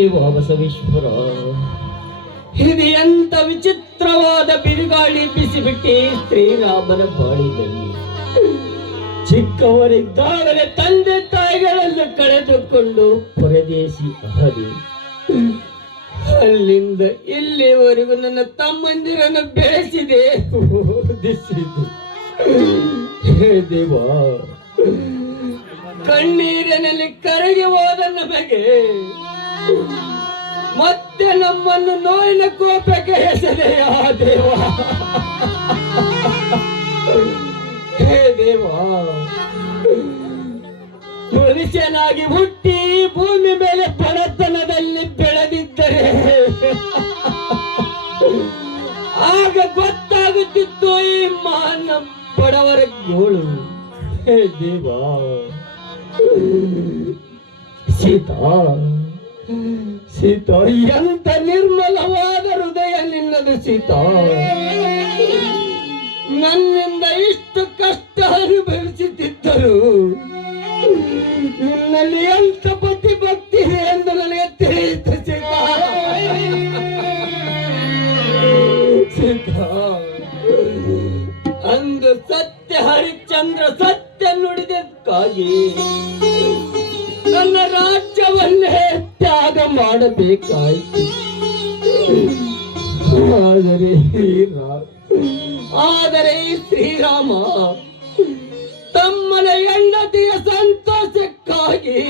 ದೇವ ಬಸವೇಶ್ವರ, ಇದು ಎಂತ ವಿಚಿತ್ರವಾದ ಬಿರುಗಾಳಿ ಬಿಸಿಬಿಟ್ಟಿ ಶ್ರೀರಾಮನ ಬಾಳಿನಲ್ಲಿ. ಚಿಕ್ಕವರಿದ್ದಾಗಲೇ ತಂದೆ ತಾಯಿಗಳನ್ನು ಕಳೆದುಕೊಂಡು ಪರದೇಶಿ ಅಹದಿ, ಅಲ್ಲಿಂದ ಇಲ್ಲಿವರೆಗೂ ನನ್ನ ತಮ್ಮಂದಿರನ್ನು ಬೆಳೆಸಿದೆ, ಓದಿಸಿದೆ. ಹೇ ದೇವ, ಕಣ್ಣೀರಿನಲ್ಲಿ ಕರಗಿ ಹೋದ ನಮಗೆ ಮತ್ತೆ ನಮ್ಮನ್ನು ನೋಯಿನ ಕೋಪಕ್ಕೆ ಹೆಸರೆಯ ದೇವ. ಹೇ ದೇವ, ಮನುಷ್ಯನಾಗಿ ಹುಟ್ಟಿ ಭೂಮಿ ಮೇಲೆ ಬಡತನದಲ್ಲಿ ಬೆಳೆದಿದ್ದರೆ ಆಗ ಗೊತ್ತಾಗುತ್ತಿತ್ತು ಈ ಮಾನ ಬಡವರ ಗೋಳು. ಹೇ ದೇವ, ಸೀತಾ ಸೀತಾ, ಎಂತ ನಿರ್ಮಲವಾದ ಹೃದಯ ನಿನ್ನದು ಸೀತಾ. ನನ್ನಿಂದ ಇಷ್ಟು ಕಷ್ಟ ಅನುಭವಿಸುತ್ತಿದ್ದರು ನಿನ್ನಲ್ಲಿ ಎಂತ ಪತಿ ಭಕ್ತಿ ಇದೆ ಎಂದು ನನಗೆ ತಿಳಿಯಿತು ಸೀತಾ. ಸೀತಾ, ಅಂದು ಸತ್ಯ ಹರಿಶ್ಚಂದ್ರ ಸತ್ಯ ನುಡಿದಕ್ಕಾಗಿ ನನ್ನ ರಾಜ್ಯವನ್ನೇ ತ್ಯಾಗ ಮಾಡಬೇಕಾಯಿತು. ಆದರೆ ಈ ಶ್ರೀರಾಮ ತಮ್ಮನ ಹೆಂಡತಿಯ ಸಂತೋಷಕ್ಕಾಗಿ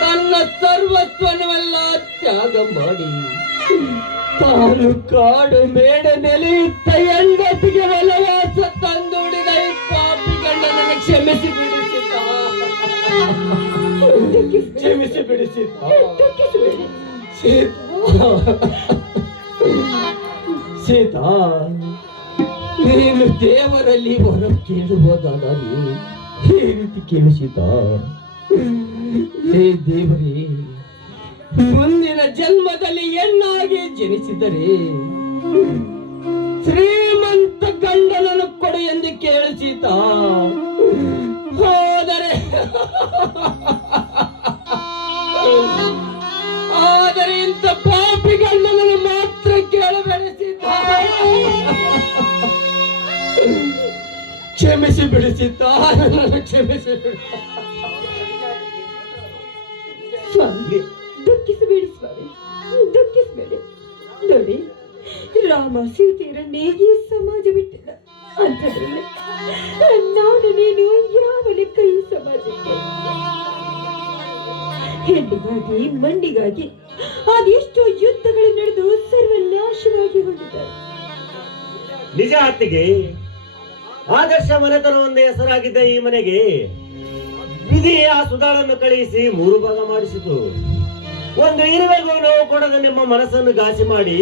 ತನ್ನ ಸರ್ವಸ್ವನ್ನೆಲ್ಲ ತ್ಯಾಗ ಮಾಡಿ ತಾನು ಕಾಡು ಮೇಡ ನೆಲೆಯುತ್ತ ಹೆಂಡತಿಗೆ ವನವಾಸ ತಂದುಡಿದ ಈ ಪಾಪಿ ಗಂಡನನ್ನು ಕ್ಷಮಿಸಿ ಬಿಡಿಸಿದ್ದ, ಕ್ಷಮಿಸಿ ಬಿಡಿಸಿದ್ದ. ಸೀತಾ, ನೀನು ದೇವರಲ್ಲಿ ವರ ಕೇಳುವುದಾದರೆ ಈ ರೀತಿ ಕೇಳಿಸಿದ. ಹೇ ದೇವರೇ, ಮುಂದಿನ ಜನ್ಮದಲ್ಲಿ ಹೆಣ್ಣಾಗಿ ಜನಿಸಿದರೆ ಶ್ರೀಮಂತ ಗಂಡನನ್ನು ಕೊಡು ಎಂದು ಕೇಳಿಸಿದ. ಆದರೆ ಇಂಥ ಪಾಪಿ ಗಂಡನನ್ನು ಮಾತ್ರ ಕೇಳಬೆಳೆಸಿದ್ದ. ಕ್ಷಮಿಸಿ ಬಿಡಿಸಿದ್ದ, ಕ್ಷಮಿಸಿ ಬಿಡಿ. ಸ್ವಾಮಿ, ದುಃಖಿಸಬೇಡಿ ಸ್ವಾಮಿ, ದುಃಖಿಸಬೇಡಿ. ನೋಡಿ, ರಾಮ ಸೀತೆಯರನ್ನೇ ಈ ಸಮಾಜ ಬಿಟ್ಟಿಲ್ಲ. ಅಂಥದ್ರಲ್ಲಿ ನಾನು ನೀನು ಯಾವ ಲೆಕ್ಕ ಈ ಸಮಾಜಕ್ಕೆ? ಹೆಣ್ಣಿಗಾಗಿ ಮಣ್ಣಿಗಾಗಿ ಅದೆಷ್ಟೋ ಯುದ್ಧಗಳು ನಡೆದು ಸರ್ವನಾಶವಾಗಿ ಹೊಂದಿದ್ದಾರೆ. ನಿಜ ಅತ್ತಿಗೆ, ಆದರ್ಶ ಮನೆತನ ಒಂದೇ ಹೆಸರಾಗಿದ್ದ ಈ ಮನೆಗೆ ವಿಧಿ ಆ ಸುಧಾಳನ್ನು ಕಳುಹಿಸಿ 3 ಭಾಗ ಮಾಡಿಸಿತು. ಒಂದು ಇರುವೆಗೂ ನೋವು ಕೊಡದ ನಿಮ್ಮ ಮನಸ್ಸನ್ನು ಘಾಸಿ ಮಾಡಿ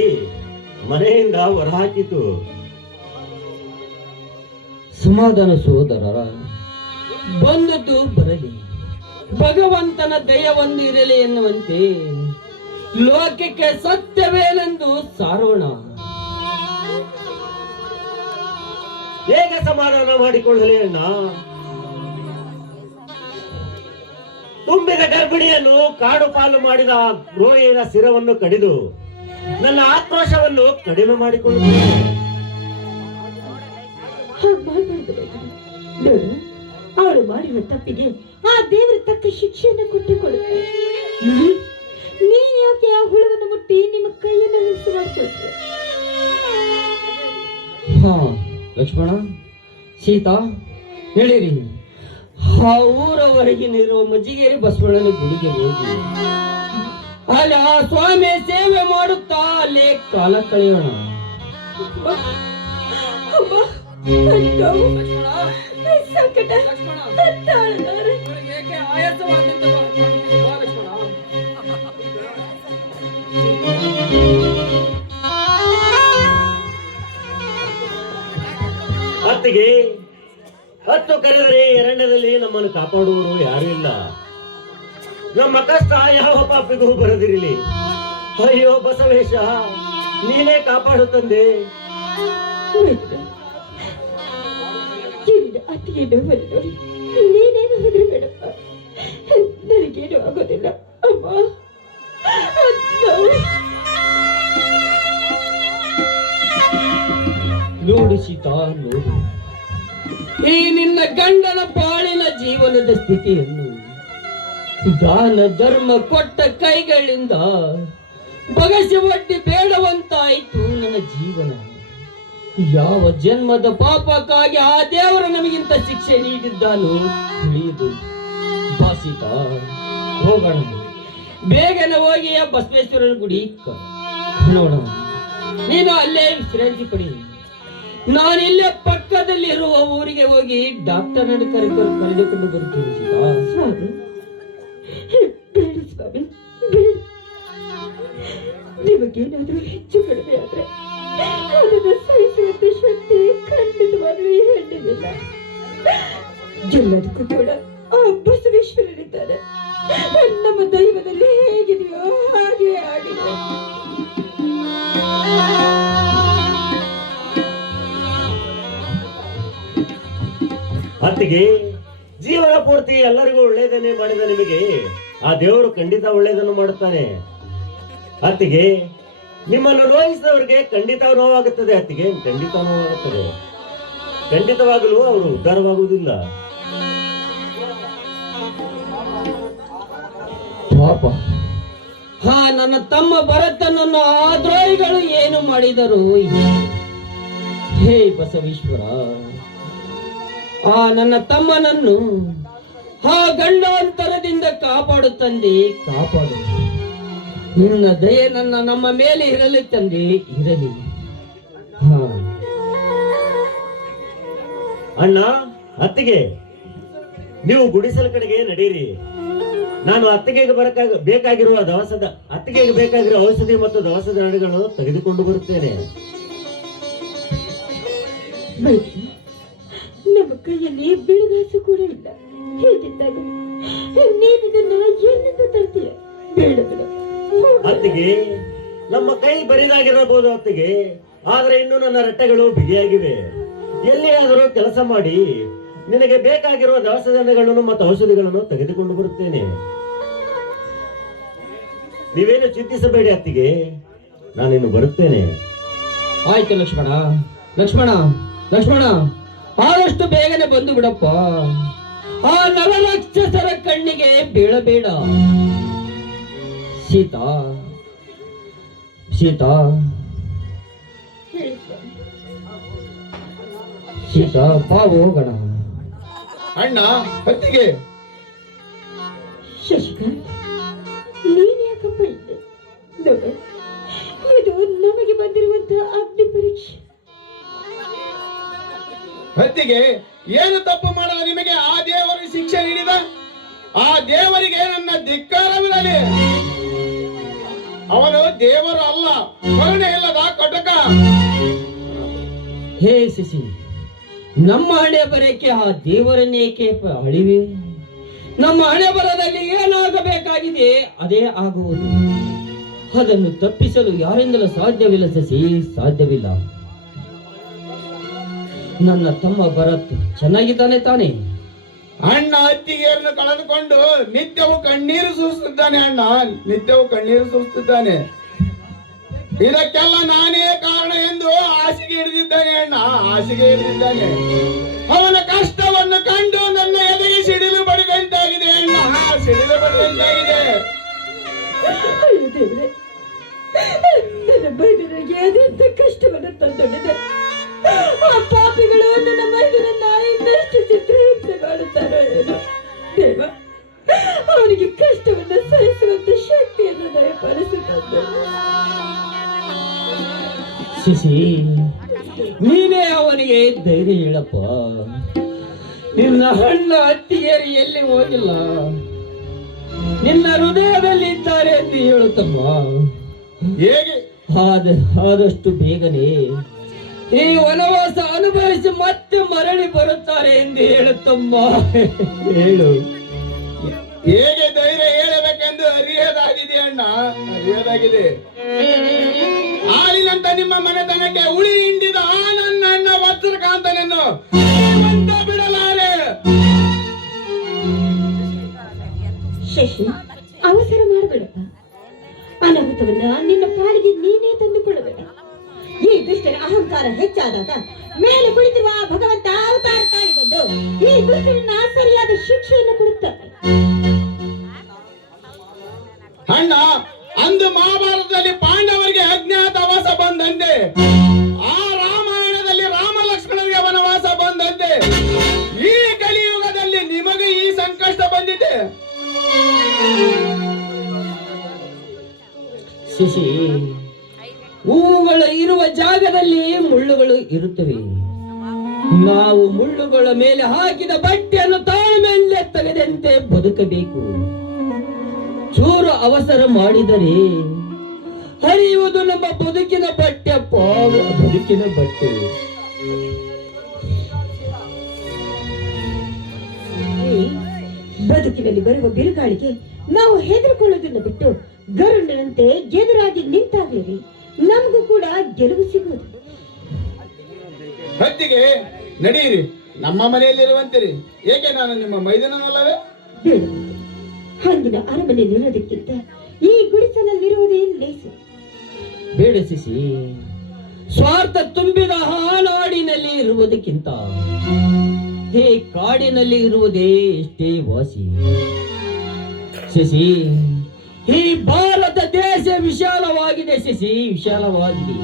ಮನೆಯಿಂದ ಹೊರಹಾಕಿತು. ಸಮಾಧಾನ ಸೋದರರ, ಬಂದದ್ದು ಬರಲಿ, ಭಗವಂತನ ದಯವೊಂದು ಇರಲಿ ಎನ್ನುವಂತೆ ಲೋಕಕ್ಕೆ ಸತ್ಯವೇನೆಂದು ಸಾರೋಣ. ಹೇಗೆ ಸಮಾಧಾನ ಮಾಡಿಕೊಳ್ಳಲಿ ಅಣ್ಣ? ತುಂಬಿದ ಗರ್ಭಿಣಿಯನ್ನು ಕಾಡು ಪಾಲು ಮಾಡಿದ ದ್ರೋಹಿಯ ಶಿರವನ್ನು ಕಡಿದು ನನ್ನ ಆಕ್ರೋಶವನ್ನು ಕಡಿಮೆ ಮಾಡಿಕೊಳ್ಳುತ್ತೇನೆ. ಅವಳು ಮಾಡಿರುವ ತಪ್ಪಿಗೆ ಆ ದೇವರ ತಕ್ಕ ಶಿಕ್ಷೆಯನ್ನು ಕೊಟ್ಟುಕೊಳ್ಳುತ್ತೆ. ನೀನ್ ಯಾಕೆ ಆ ಹುಳವನ್ನು ಮುಟ್ಟಿ ನಿಮ್ಮ ಕೈಯನ್ನು ಹಿಡಿಸಿ ಮಾಡಿಕೊಳ್ತೀವಿ? ಹಾ ಲಕ್ಷ್ಮಣ, ಸೀತಾ, ಹೇಳಿರಿ. ಆ ಊರವರೆಗಿನಿರುವ ಮಜ್ಜಿಗೇರಿ ಬಸವಣ್ಣನ ಗುಡಿಗೆ ಹೋಗಿ ಅಲ್ಲಿ ಆ ಸ್ವಾಮಿ ಸೇವೆ ಮಾಡುತ್ತಾ ಅಲ್ಲೇ ಕಾಲ ಕಳೆಯೋಣ. ಅತ್ತಿಗೆ, 10 ಕರೆದರೆ ಎರಡನೇದಲ್ಲಿ ನಮ್ಮನ್ನು ಕಾಪಾಡುವರು ಯಾರು ಇಲ್ಲ. ನಮ್ಮ ಕಷ್ಟ ಯಾವ ಪಾಪಿಗೂ ಬರದಿರಲಿ. ಅಯ್ಯೋ ಬಸವೇಶ, ನೀನೇ ಕಾಪಾಡು ತಂದೆ. ನೀನೇನು ಹೆದರಬೇಡಪ್ಪ, ನನಗೇನು ಆಗೋದಿಲ್ಲ. ಅಮ್ಮ, ಈ ನಿನ್ನ ಗಂಡನ ಬಾಳಿನ ಜೀವನದ ಸ್ಥಿತಿಯನ್ನು ದಾನ ಧರ್ಮ ಕೊಟ್ಟ ಕೈಗಳಿಂದ ಬಗಸಿ ಒಡ್ಡಿ ಬೇಡವಂತಾಯಿತು ನನ್ನ ಜೀವನ. ಯಾವ ಜನ್ಮದ ಪಾಪಕ್ಕಾಗಿ ಆ ದೇವರು ನಮಗಿಂತ ಶಿಕ್ಷೆ ನೀಡಿದ್ದಾನು ತಿಳಿಯುದು. ಬಾಸಿಕ ಹೋಗೋಣ, ಬೇಗನೆ ಹೋಗಿ ಆ ಬಸವೇಶ್ವರನ ಗುಡಿ ನೋಡೋಣ. ನೀನು ಅಲ್ಲೇ ವಿಶ್ರಾಂತಿ ಪಡಿ, ನಾನು ಇಲ್ಲೇ ಪಕ್ಕದಲ್ಲಿರುವ ಊರಿಗೆ ಹೋಗಿ ಡಾಕ್ಟರ್ ಕರೆದುಕೊಂಡು ಬರ್ತೀನಿ. ಸ್ವಾಮಿ, ಬೇಡ ಸ್ವಾಮಿ, ಬೇಡ. ನಿಮಗೇನಾದ್ರೂ ಹೆಚ್ಚು ಕಡಿಮೆ ಆದ್ರೆ ಅದನ್ನು ಸಹಿಸುವಂತ ಶಕ್ತಿ ಖಂಡಿತವಾಗ್ಲೂ ಈ ಹೆಣ್ಣಿಗಿಲ್ಲ. ಎಲ್ಲದಕ್ಕೂ ಕೂಡ ಆ ಬಸವೇಶ್ವರನಿದ್ದಾರೆ. ನಮ್ಮ ದೈವದಲ್ಲಿ ಹೇಗಿದೆಯೋ ಹಾಗೆ ಆಗಿದೆ. ಅತ್ತಿಗೆ, ಜೀವನ ಪೂರ್ತಿ ಎಲ್ಲರಿಗೂ ಒಳ್ಳೆಯದನ್ನೇ ಮಾಡಿದ ನಿಮಗೆ ಆ ದೇವರು ಖಂಡಿತ ಒಳ್ಳೆಯದನ್ನು ಮಾಡುತ್ತಾನೆ. ಅತ್ತಿಗೆ, ನಿಮ್ಮನ್ನು ನೋಯಿಸಿದವರಿಗೆ ಖಂಡಿತ ನೋವಾಗುತ್ತದೆ. ಅತ್ತಿಗೆ, ಖಂಡಿತ ನೋವಾಗುತ್ತದೆ. ಖಂಡಿತವಾಗಲೂ ಅವರು ಉದ್ಧಾರವಾಗುವುದಿಲ್ಲ. ಪಾಪ, ಹಾ, ನನ್ನ ತಮ್ಮ ಭರತನನ್ನು ಆ ದ್ರೋಹಿಗಳು ಏನು ಮಾಡಿದರು? ಹೇ ಬಸವೇಶ್ವರ, ಆ ನನ್ನ ತಮ್ಮನನ್ನು ಆ ಗಂಡಾಂತರದಿಂದ ಕಾಪಾಡು ತಂದೆ, ಕಾಪಾಡು. ನಿನ್ನ ದಯೆ ನಮ್ಮ ಮೇಲೆ ಇರಲಿ ತಂದೆ, ಇರಲಿ. ಹಾ ಅಣ್ಣ, ಅತ್ತಿಗೆ, ನೀವು ಗುಡಿಸಲ ಕಡೆಗೆ ನಡೀರಿ. ನಾನು ಅತ್ತಿಗೆಗೆ ಬೇಕಾಗಿರುವ ಅತ್ತಿಗೆಗೆ ಬೇಕಾಗಿರುವ ಔಷಧಿ ಮತ್ತು ದವಸದ ಹಣ್ಣುಗಳನ್ನು ತೆಗೆದುಕೊಂಡು ಬರುತ್ತೇನೆ. ನಮ್ಮ ಕೈಯಲ್ಲಿ ಬೆಳಗಾಸು ಕೂಡ ಇಲ್ಲ. ಹೇಗಿದ್ದಾಗ ನೀನಿದನ್ನ ಎಲ್ಲಿಂದ ತರ್ತೀಯ? ಬೇಡ ಬೇಡ. ಅತ್ತಿಗೆ, ನಮ್ಮ ಕೈ ಬರಿದಾಗಿರಬಹುದು ಅತ್ತಿಗೆ, ಆದ್ರೆ ಇನ್ನು ನನ್ನ ರಟ್ಟೆಗಳು ಬಿಗಿಯಾಗಿವೆ. ಎಲ್ಲಿಯಾದರೂ ಕೆಲಸ ಮಾಡಿ ನಿನಗೆ ಬೇಕಾಗಿರುವ ದವಸದ ಹಣ್ಣುಗಳನ್ನು ಮತ್ತು ಔಷಧಿಗಳನ್ನು ತೆಗೆದುಕೊಂಡು ಬರುತ್ತೇನೆ. ನೀವೇನು ಚಿಂತಿಸಬೇಡಿ ಅತ್ತಿಗೆ, ನಾನಿನ್ನು ಬರುತ್ತೇನೆ. ಆಯ್ತು ಲಕ್ಷ್ಮಣ, ಲಕ್ಷ್ಮಣ, ಲಕ್ಷ್ಮಣ, ಆದಷ್ಟು ಬೇಗನೆ ಬಂದು ಬಿಡಪ್ಪ. ಆ ನರರಾಕ್ಷಸರ ಕಣ್ಣಿಗೆ ಬೀಳಬೇಡ. ಸೀತಾ, ಸೀತಾ, ಸೀತಾ, ಬಾ ಹೋಗೋಣ. ಅಣ್ಣ, ಹೊತ್ತಿಗೆ. ಶಶಿಕಾಂತ್, ನೀನ್ ಯಾಕಪ್ಪ ಇದ್ದೆ? ನೋಡು, ಇದು ನಮಗೆ ಬಂದಿರುವಂತಹ ಅಗ್ನಿ ಪರೀಕ್ಷೆ. ಹೊತ್ತಿಗೆ, ಏನು ತಪ್ಪು ಮಾಡದ ನಿಮಗೆ ಆ ದೇವರು ಶಿಕ್ಷೆ ನೀಡಿದ? ಆ ದೇವರಿಗೆ ನನ್ನ ಧಿಕ್ಕಾರವಿರಲಿ. ಅವನು ದೇವರು ಅಲ್ಲ, ಕರುಣೆ ಇಲ್ಲದ ಕಟಕ. ಹೇ ಶಿಶಿ, ನಮ್ಮ ಹಣೆ ಬರಕ್ಕೆ ಆ ದೇವರನ್ನೇಕೆ ಅಳಿವೆ? ನಮ್ಮ ಹಣೆ ಬರದಲ್ಲಿ ಏನಾಗಬೇಕಾಗಿದೆ ಅದೇ ಆಗುವುದು. ಅದನ್ನು ತಪ್ಪಿಸಲು ಯಾರಿಂದಲೂ ಸಾಧ್ಯವಿಲ್ಲ ಶಶಿ, ಸಾಧ್ಯವಿಲ್ಲ. ನನ್ನ ತಮ್ಮ ಭರತ್ ಚೆನ್ನಾಗಿದ್ದಾನೆ ತಾನೆ? ಅಣ್ಣ ಅತ್ತಿಗೆಯನ್ನು ಕಳೆದುಕೊಂಡು ನಿತ್ಯವೂ ಕಣ್ಣೀರು ಸುರಿಸುತ್ತಿದ್ದಾನೆ. ಅಣ್ಣ ನಿತ್ಯವೂ ಕಣ್ಣೀರು ಸುರಿಸುತ್ತಿದ್ದಾನೆ. ಇದಕ್ಕೆಲ್ಲ ನಾನೇ ಕಾರಣ ಎಂದು ಹಾಸಿಗೆ ಹಿಡಿದಿದ್ದಾನೆ. ಅಣ್ಣ ಹಾಸಿಗೆ ಹಿಡಿದಿದ್ದಾನೆ. ಅವನ ಕಷ್ಟವನ್ನು ಕಂಡು ನನ್ನ ಎದೆಗೆ ಸಿಡಿಲು ಬಡಿದಂತಾಗಿದೆ. ಅಣ್ಣ ಸಿಡಿಲು ಬಡಿದಂತಾಗಿದೆ. ದೇವ್ರೆ, ನನ್ನ ಮೈದನಿಗೆ ಅದೆಂತ ಕಷ್ಟವನ್ನು ತಂದೊಡ್ಡಿದೆ. ಆ ಪಾಪಿಗಳು ನನ್ನ ಮೈದನನ್ನ ಇನ್ನಷ್ಟು ಚಿತ್ರಹಿಂಸೆ ಮಾಡುತ್ತಾರೆ. ದೇವ, ಅವನಿಗೆ ಕಷ್ಟವನ್ನು ಸಹಿಸುವಂತ ಶಕ್ತಿಯನ್ನು ದಯಪಾಲಿಸುತ್ತದೆ. ಶಿಶಿ, ನೀನೇ ಅವನಿಗೆ ಧೈರ್ಯ ಹೇಳಪ್ಪ. ನಿನ್ನ ಹಣ್ಣ ಅತ್ತಿಗೆಯರು ಎಲ್ಲಿ ಹೋಗಿಲ್ಲ, ನಿನ್ನ ಹೃದಯದಲ್ಲಿ ಇದ್ದಾರೆ ಎಂದು ಹೇಳುತ್ತಮ್ಮ. ಹೇಗೆ ಆದಷ್ಟು ಬೇಗನೆ ಈ ವನವಾಸ ಅನುಭವಿಸಿ ಮತ್ತೆ ಮರಳಿ ಬರುತ್ತಾರೆ ಎಂದು ಹೇಳುತ್ತಮ್ಮ. ಹೇಳು. ಹೇಗೆ ಧೈರ್ಯ ಹೇಳಬೇಕೆಂದು ಅರಿಯದಾಗಿದೆ. ಅಣ್ಣ ಅರಿಯದಾಗಿದೆ. ಹಾಲಿನಂತ ನಿಮ್ಮ ಮನೆತನಕ್ಕೆ ಉಳಿ ಹಿಂಡಿದ ಆ ನನ್ನ ಅಣ್ಣ ವಜ್ರಕಾಂತನನ್ನು ಬಿಡಲಾರೆ. ಶಶಿ, ಅವಸರ ಮಾಡಬೇಡಪ್ಪ. ಅನಾಹುತವನ್ನ ನಿನ್ನ ಪಾಲಿಗೆ ನೀನೇ ತಂದುಕೊಳ್ಳಬೇಡ. ಈ ದುಷ್ಟರ ಅಹಂಕಾರ ಹೆಚ್ಚಾದಾಗ ಮೇಲೆ ಕುಳಿತಿರುವ ಭಗವಂತ ಅವತಾರ ತಾಳಿದದ್ದು. ದುಷ್ಟರನ್ನ ಸರಿಯಾದ ಶಿಕ್ಷೆಯನ್ನು ಕೊಡುತ್ತಾರೆ. ಅಣ್ಣ, ಅಂದು ಮಹಾಭಾರತದಲ್ಲಿ ಪಾಂಡವರಿಗೆ ಅಜ್ಞಾತವಾಸ ಬಂದಂತೆ, ಆ ರಾಮಾಯಣದಲ್ಲಿ ರಾಮ ಲಕ್ಷ್ಮಣರಿಗೆ ವನವಾಸ ಬಂದಂತೆ, ಈ ಕಲಿಯುಗದಲ್ಲಿ ನಿಮಗೆ ಈ ಸಂಕಷ್ಟ ಬಂದಿದೆ. ಶಿಶಿ, ಹೂವುಗಳು ಇರುವ ಜಾಗದಲ್ಲಿ ಮುಳ್ಳುಗಳು ಇರುತ್ತವೆ. ನಾವು ಮುಳ್ಳುಗಳ ಮೇಲೆ ಹಾಕಿದ ಬಟ್ಟೆಯನ್ನು ತಾಳ್ಮೆಯಿಂದ ತೆಗೆದಂತೆ ಬದುಕಬೇಕು. ಚೂರು ಅವಸರ ಮಾಡಿದರೆ ಹರಿಯುವುದು ನಮ್ಮ ಬದುಕಿನ ಬಟ್ಟೆ, ಬದುಕಿನ ಬಟ್ಟೆ. ಬದುಕಿನಲ್ಲಿ ಬರುವ ಬಿರುಗಾಳಿಗೆ ನಾವು ಹೆದರಿಕೊಳ್ಳುವುದನ್ನು ಬಿಟ್ಟು ಗರುಡನಂತೆ ಎದುರಾಗಿ ನಿಂತಾಗಲಿ ನಮಗೂ ಕೂಡ ಗೆಲುವು ಸಿಗುವುದು. ಹೊತ್ತಿಗೆ ನಡೆಯಿರಿ, ನಮ್ಮ ಮನೆಯಲ್ಲಿರುವಂತಿರಿ. ಏಕೆ ನಾನು ನಿಮ್ಮ ಮೈದಾನವಲ್ಲವೇ? ಬೇಡ, ಹಂಗಿನ ಅರಮನೆ ನಿಲ್ಲೋದಕ್ಕಿಂತ ಈ ಗುಡಿಸಲಲ್ಲಿರುವುದೇ ಲೇಸು. ಬೇಡ ಶಿಶಿ, ಸ್ವಾರ್ಥ ತುಂಬಿದ ಹಾನಾಡಿನಲ್ಲಿ ಇರುವುದಕ್ಕಿಂತ ಹೇ ಕಾಡಿನಲ್ಲಿ ಇರುವುದೇ ಎಷ್ಟೇ ವಾಸಿ. ಶಶಿ, ಈ ಭಾರತ ದೇಶ ವಿಶಾಲವಾಗಿದೆ ಶಶಿ, ವಿಶಾಲವಾಗಿದೆ.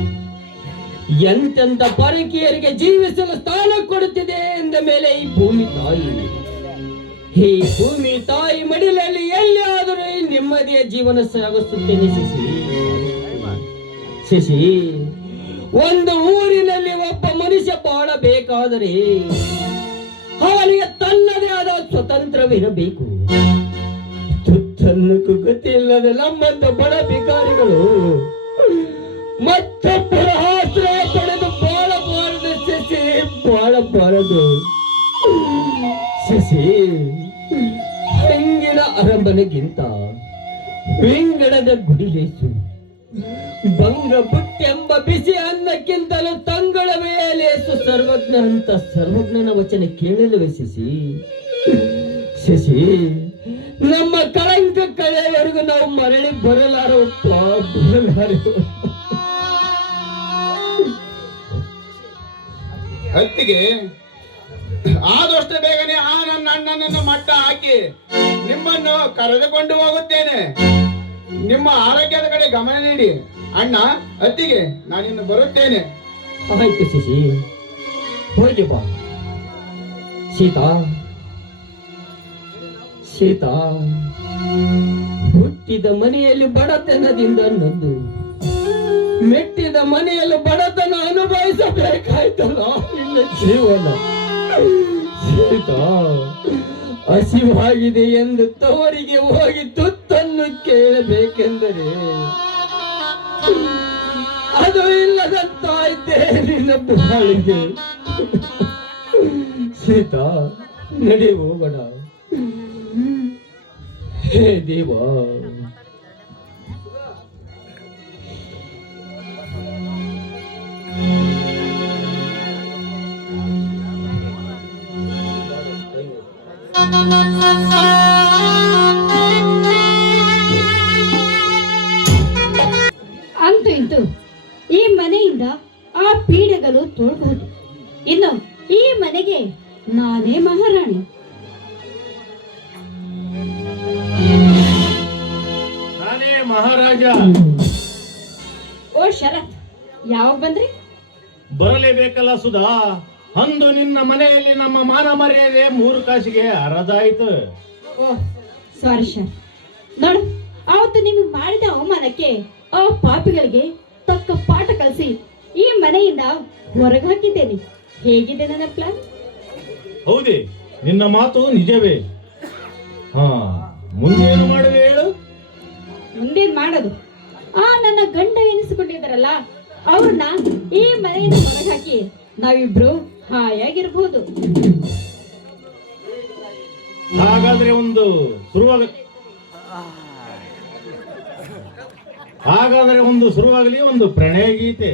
ಎಂತೆಂತ ಪರಕೀಯರಿಗೆ ಜೀವಿಸಲು ಸ್ಥಾನ ಕೊಡುತ್ತಿದೆ ಎಂದ ಮೇಲೆ ಈ ಭೂಮಿ ತಾಯಿ, ಈ ಭೂಮಿ ತಾಯಿ ಮಡಿಲಲ್ಲಿ ಎಲ್ಲಿಯಾದರೂ ನೆಮ್ಮದಿಯ ಜೀವನ ಸಾಗಿಸುತ್ತೇನೆ ಶಶಿ. ಶಶಿ, ಒಂದು ಊರಿನಲ್ಲಿ ಒಬ್ಬ ಮನುಷ್ಯ ಬಾಳಬೇಕಾದರೆ ಅವನಿಗೆ ತನ್ನದೇ ಆದ ಸ್ವತಂತ್ರವಿರಬೇಕು. ತುತ್ತನ್ನಕ್ಕೂ ಗೊತ್ತಿಲ್ಲದ ನಮ್ಮಂತ ಬಡ ಭಿಕಾರಿಗಳು ಮತ್ತೊಬ್ಬರ ಆಶ್ರಯ ಪಡೆದು ಬಾಳಬಾರದು ಶಶಿ, ಬಾಳಬಾರದು ಶಶಿ. ಹೆಂಗಿನ ಅರಮನೆಗಿಂತ ವಿಂಗಡದ ಗುಡಿಲೇಸು, ಬಂಗ ಬುಟ್ಟೆಂಬ ಬಿಸಿ ಅನ್ನಕ್ಕಿಂತಲೂ ತಂಗಳವೇ ಲೇಸು ಸರ್ವಜ್ಞ ಅಂತ ಸರ್ವಜ್ಞನ ವಚನ ಕೇಳಲುವೆ ಶಶಿ. ಶಶಿ, ನಮ್ಮ ಕಳಂಕ ಕಳೆಯವರೆಗೂ ನಾವು ಮರಳಿ ಬರಲಾರವಪ್ಪ, ಬರಲಾರೆವು. ಹತ್ತಿಗೆ ಆದಷ್ಟು ಬೇಗನೆ ಆ ನನ್ನ ಅಣ್ಣನನ್ನು ಮಟ್ಟ ಹಾಕಿ ನಿಮ್ಮನ್ನು ಕರೆದುಕೊಂಡು ಹೋಗುತ್ತೇನೆ. ನಿಮ್ಮ ಆರೋಗ್ಯದ ಕಡೆ ಗಮನ ನೀಡಿ ಅಣ್ಣ. ಅತ್ತಿಗೆ ನಾನಿನ್ನು ಬರುತ್ತೇನೆ. ಆಯ್ತು ಶಶಿ, ಹೋಗಿ ಬಾ. ಸೀತಾ, ಸೀತಾ, ಹುಟ್ಟಿದ ಮನೆಯಲ್ಲಿ ಬಡತನದಿಂದ ನೊಂದು ಮೆಟ್ಟಿದ ಮನೆಯಲ್ಲಿ ಬಡತನ ಅನುಭವಿಸಬೇಕಾಯ್ತಲ್ಲ ನಿನ್ನ ಜೀವನ. ಸೀತಾ, ಹಸಿವಾಗಿದೆ ಎಂದು ತವರಿಗೆ ಹೋಗಿ ತುತ್ತನ್ನು ಕೇಳಬೇಕೆಂದರೆ ಅದು ಇಲ್ಲದಂತಾಯ್ತೆ ನಿನ್ನ ಬಾಳಿಗೆ. ಸೀತಾ, ನಡಿ ಹೋಗೋಣ. ಹೇ ದೇವ, ಅಂತೂ ಇಂತೂ ಈ ಮನೆಯಿಂದ ಆ ಪೀಡೆಗಳು ತೋಡಬಹುದು. ಇನ್ನು ಈ ಮನೆಗೆ ನಾನೇ ಮಹಾರಾಣಿ. ನಾನೇ ಮಹಾರಾಜ. ಓ ಶರತ್, ಯಾವಾಗ ಬಂದ್ರಿ? ಬರಲೇಬೇಕಲ್ಲ ಸುಧಾ. ಅಂದು ನಿನ್ನ ಮನೆಯಲ್ಲಿ ನಮ್ಮ ಮಾನ ಮರ್ಯಾದೆ 3 ಕಾಸಿಗೆ ಅರದಾಯ್ತು. ಓ ಸಾರಿ ಶರತ್. ನೋಡು, ಅವತ್ತು ನಿಮಗೆ ಮಾಡಿದ ಅವಮಾನಕ್ಕೆ ಆ ಪಾಪಿಗಳಿಗೆ ತಕ್ಕ ಪಾಠ ಕಲಿಸಿ ಈ ಮನೆಯಿಂದ ಹೊರಗೆ ಹಾಕಿದ್ದೇನೆ. ಹೇಗಿದೆ ನನ್ನ ಪ್ಲಾನ್? ಹೌದೇ, ನಿನ್ನ ಮಾತು ನಿಜವೇ. ಹಾ, ಮುಂದೇನು ಮಾಡುವೆ ಹೇಳು? ಮುಂದೇನ್ ಮಾಡೋದು? ಆ ನನ್ನ ಗಂಡ ಎನಿಸಿಕೊಂಡಿದ್ದಾರಲ್ಲ, ಅವ್ರನ್ನ ಈ ಮನೆಯಿಂದ ಹೊರಗೆ ಹಾಕಿ ನಾವಿಬ್ರು ಹಾಯಾಗಿರ್ಬೋದು. ಹಾಗಾದ್ರೆ ಒಂದು ಶುರುವಾಗಲಿ ಒಂದು ಪ್ರಣಯ ಗೀತೆ.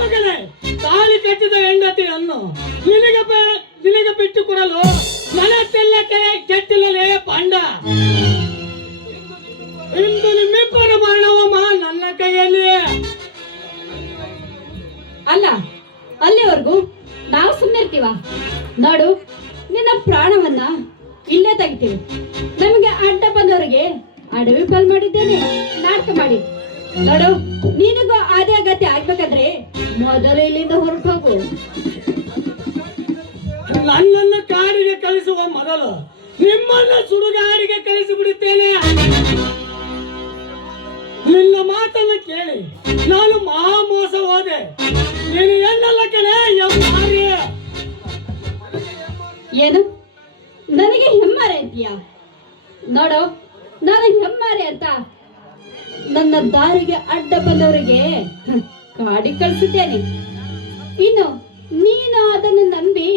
ಮಗನೇ, ತಾಳಿ ಕಟ್ಟಿದ ಹೆಂಡತಿಯನ್ನು ನಿನಗೆ ಬಿಟ್ಟು ಕೊಡಲು ಮನಸ್ಸೆಲ್ಲ ಕೆಟ್ಟಿಲ್ಲಲೇ ಪಾಂಡ. ಇಂದು ನಿಮ್ಮಿಬ್ಬರ ಮರಣವಮ್ಮ ನನ್ನ ಕೈಯಲ್ಲಿ. ಅಲ್ಲ, ಅಲ್ಲಿವರೆಗೂ ನಾವು ಸುಮ್ಮನೆ ಇರ್ತೀವ? ನೋಡು, ನಿನ್ನ ಪ್ರಾಣವನ್ನ ಇಲ್ಲೇ ತೆಗಿತೀವಿ. ನಮಗೆ ಅಡ್ಡ ಬಂದವರಿಗೆ ಅಡವಿ ಪಾಲ್ ಮಾಡಿದ್ದೇನೆ ನಾಟಕ ಮಾಡಿ. ನೋಡು, ನಿನಗೂ ಅದೇ ಅಗತ್ಯ ಆಗ್ಬೇಕಾದ್ರೆ ಮೊದಲು ಇಲ್ಲಿಂದ ಹೊರಟು ಹೋಗು. ನನ್ನನ್ನು ಕಾಡಿಗೆ ಕಳಿಸುವ ಮೊದಲು ನಿಮ್ಮನ್ನ ಸುಡುಗಾಡಿಗೆ ಕಳಿಸಿ ಬಿಡುತ್ತೇನೆ. ನಿನ್ನ ಮಾತನ್ನು ಕೇಳಿ ನಾನು ಮಹಾ ಮೋಸ ಹೋದೆ. ನೀನು ಎನ್ನಲ್ಲ ಕಣೆ ಎಮ್ಮಾರಿ. ಏನು ನನಗೆ ಹೆಮ್ಮಾರೆ ಅಂತೀಯ? ನೋಡು, ನಾನು ಹೆಮ್ಮಾರೆ ಅಂತ ನನ್ನ ದಾರಿಗೆ ಅಡ್ಡ ಬಂದವರಿಗೆ ಕಾಡಿಗೆ ಕಳಿಸಿದ್ದೇನೆ. ಇನ್ನು ನೀನು ಅದನ್ನು ನಂಬಿ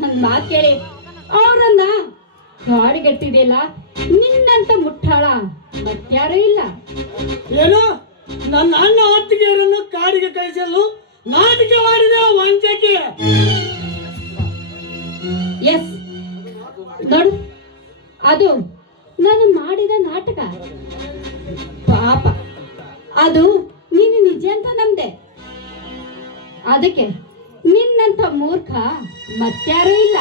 ನನ್ನ ಮಾತು ಕೇಳಿ ಅವರನ್ನ ಕಾಡಿಗೆಟ್ಟಿದೆಯಲ್ಲ, ನಿನ್ನಂತ ಮುಟ್ಟಾಳ ಮತ್ಯಾರೂ ಇಲ್ಲ. ಏನು, ನನ್ನ ಅಣ್ಣ ಅತ್ತಿಗೆಯರನ್ನು ಕಾಡಿಗೆ ಕಳಿಸಲು ನಾಟಕವಾಡಿದ ವಂಚಕಿ. ಎಸ್, ನೋಡು, ಅದು ನಾನು ಮಾಡಿದ ನಾಟಕ. ಪಾಪ, ಅದು ನೀನು ನಿಜ ಅಂತ ನಂಬ್ದೆ. ಅದಕ್ಕೆ ನಿನ್ನಂತ ಮೂರ್ಖ ಮತ್ಯಾರೂ ಇಲ್ಲ.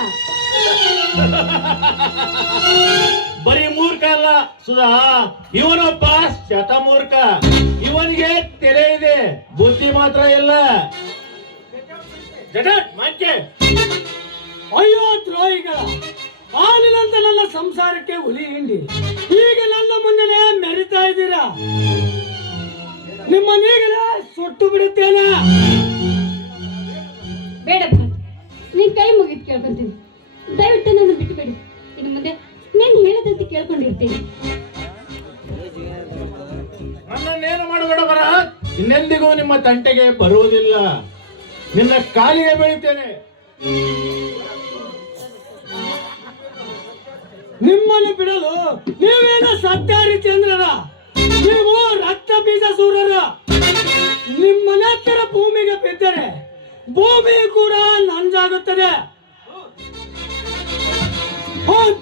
ಬರೀ ಮೂರ್ಖ ಅಲ್ಲ ಸುಧಾ, ಇವನೊಬ್ಬ ಶತಮೂರ್ಖ. ಇವನಿಗೆ ತೆರೆ ಇದೆ, ಬುದ್ಧಿ ಮಾತ್ರ ಇಲ್ಲ. ಮಾಕೆ ಅಯ್ಯೋ ದ್ರೋಹಿಗಳ, ಹಾಲಿನಂತ ನನ್ನ ಸಂಸಾರಕ್ಕೆ ಹುಲಿ ಹಿಂಡಿ ಈಗ ನನ್ನ ಮುಂದೆ ಮೆರಿತಾ ಇದ್ದೀರಾ. ನಿಮ್ಮನ್ನೀಗಲೇ ಸುಟ್ಟು ಬಿಡುತ್ತೇನೆ. ಬೇಡ ಭರತ್, ನೀನ್ ಕೈ ಮುಗಿದು ಕೇಳ್ಕೊಂತೀನಿ. ದಯವಿಟ್ಟು ನನ್ನ ಬಿಟ್ಟುಬೇಡಿ. ಇನ್ನು ಮುಂದೆ ನೀನ್ ಹೇಳಿದಂತೆ ಕೇಳ್ಕೊಂಡಿರ್ತೀನಿ. ನನ್ನನ್ನೇನು ಮಾಡಬೇಡ ಭರತ್, ಇನ್ನೆಂದಿಗೂ ನಿಮ್ಮ ತಂಟೆಗೆ ಬರುವುದಿಲ್ಲ. ನಿನ್ನ ಕಾಲಿಗೆ ಬೀಳ್ತೇನೆ. ನಿಮ್ಮನ್ನು ಬಿಡಲು ನೀವೇನು ಸತ್ಯಾರಿ ಚಂದ್ರರ? ನೀವು ರಕ್ತ ಬೀಜ ಸೂರರ. ನಿಮ್ಮ ನೆತ್ತರ ಭೂಮಿಗೆ ಬಿದ್ದರೆ ಭೂಮಿ ಕೂಡ ನಂಜಾಗುತ್ತದೆ.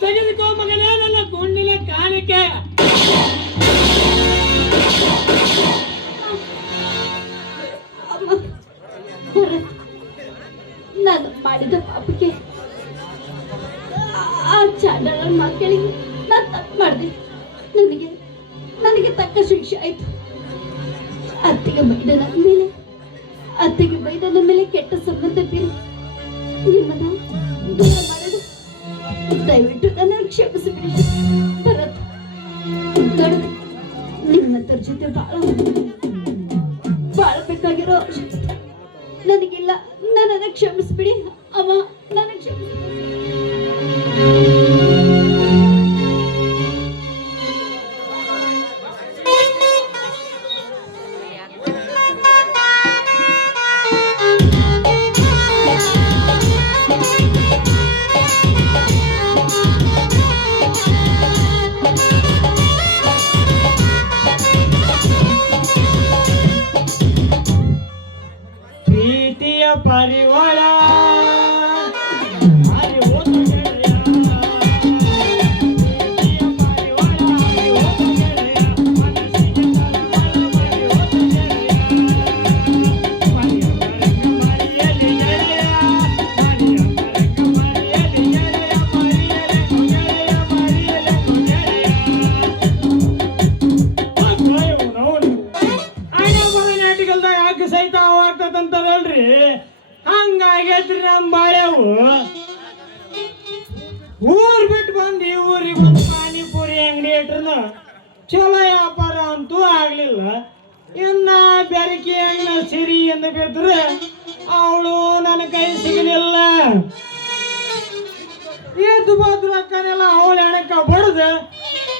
ತೆಗೆದುಕೋ ಮಗನೇ ನನ್ನ ಗುಂಡಿನ ಕಾಣಿಕೆ. ಅಮ್ಮ, ಭರತ್, ನಾನು ಮಾಡಿದ ಪಾಪಕ್ಕೆ ಆ ಚಾಂಡಳ ಮಕ್ಕಳಿಗೆ ನಾನು ತಪ್ಪು ಮಾಡಿದೆ. ನನಗೆ ತಕ್ಕ ಶಿಕ್ಷೆ ಆಯ್ತು. ಅತ್ತಿಗೆ ಬೈದನ ಮೇಲೆ ಕೆಟ್ಟ ಸಂಬಂಧ ಬೀರಿ ನಿಮ್ಮನ್ನ ದೂರ ಮಾಡಲು ದಯವಿಟ್ಟು ನನ್ನ ಕ್ಷಮಿಸಿಬಿಡಿ ಭರತ್. ನೋಡು, ನಿಮ್ಮಂತರ ಜೊತೆ ಬಾಳ್ಬೇಕಾಗಿರೋ ನನಗಿಲ್ಲ. ನನ್ನನ್ನು ಕ್ಷಮಿಸ್ಬಿಡಿ ಅಮ್ಮ, ನನ್ನ ಕ್ಷಮಿಸ್ಬಿಡಿ. ಪ್ರೀತಿಯ ಪರಿವಾಳ ಹಂಗಾಗೈತ್ರಿ ನಮ್ಮ ಬಾಳೆವು. ಊರ್ ಬಿಟ್ಟು ಬಂದು ಈ ಊರಿಗೆ ಒಂದು ಪಾನಿಪುರಿ ಅಂಗಡಿ ಇಟ್ರನ ಚಲೋ ವ್ಯಾಪಾರ ಅಂತೂ ಆಗ್ಲಿಲ್ಲ. ಇನ್ನ ಬೆರಕಿ ಅಣ್ಣ ಸಿರಿ ಎಂದು ಬಿದ್ರೆ ಅವಳು ನನ್ನ ಕೈ ಸಿಗಲಿಲ್ಲ. ಏತು ಬಾದ್ರು ಅಕ್ಕನೆಲ್ಲ ಅವಳ ಹೆಣಕ್ಕ ಬಡ್ದು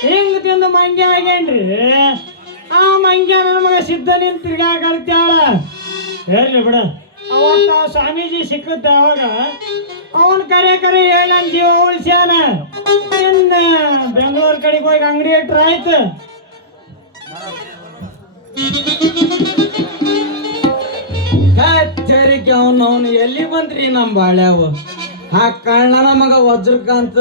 ಹಿಂಗ ತಿಂದು ಮಂಗ್ಯ ಆಗೇನ್ರಿ. ಆ ಮಂಗ್ಯ ನನ್ನ ಮಗ ಸಿದ್ಧ ನಿಂತ ತಿರ್ಗಾಕಳ್ತ್ಯಾಳ. ಹೇಳಿ ಬಿಡ, ಅವತ್ತ ಸ್ವಾಮೀಜಿ ಸಿಕ್ಕುತ್ತ ಅವಾಗ ಅವನ್ ಕರೆ ಹೇಳಿ ನನ್ನ ಜೀವ ಉಳಿಸ್ಯಾನ. ಇನ್ನ ಬೆಂಗಳೂರು ಕಡೆಗೆ ಹೋಗಿ ಅಂಗಡಿ ಇಟ್ರ ಆಯ್ತು. ಹೆಚ್ಚರಿಕೆ ಅವನು ಎಲ್ಲಿ ಬಂದ್ರಿ ನಮ್ ಬಾಳ್ಯಾವ ಆ ಕಳ್ಳನ ಮಗ ವಜ್ರಕಾಂತ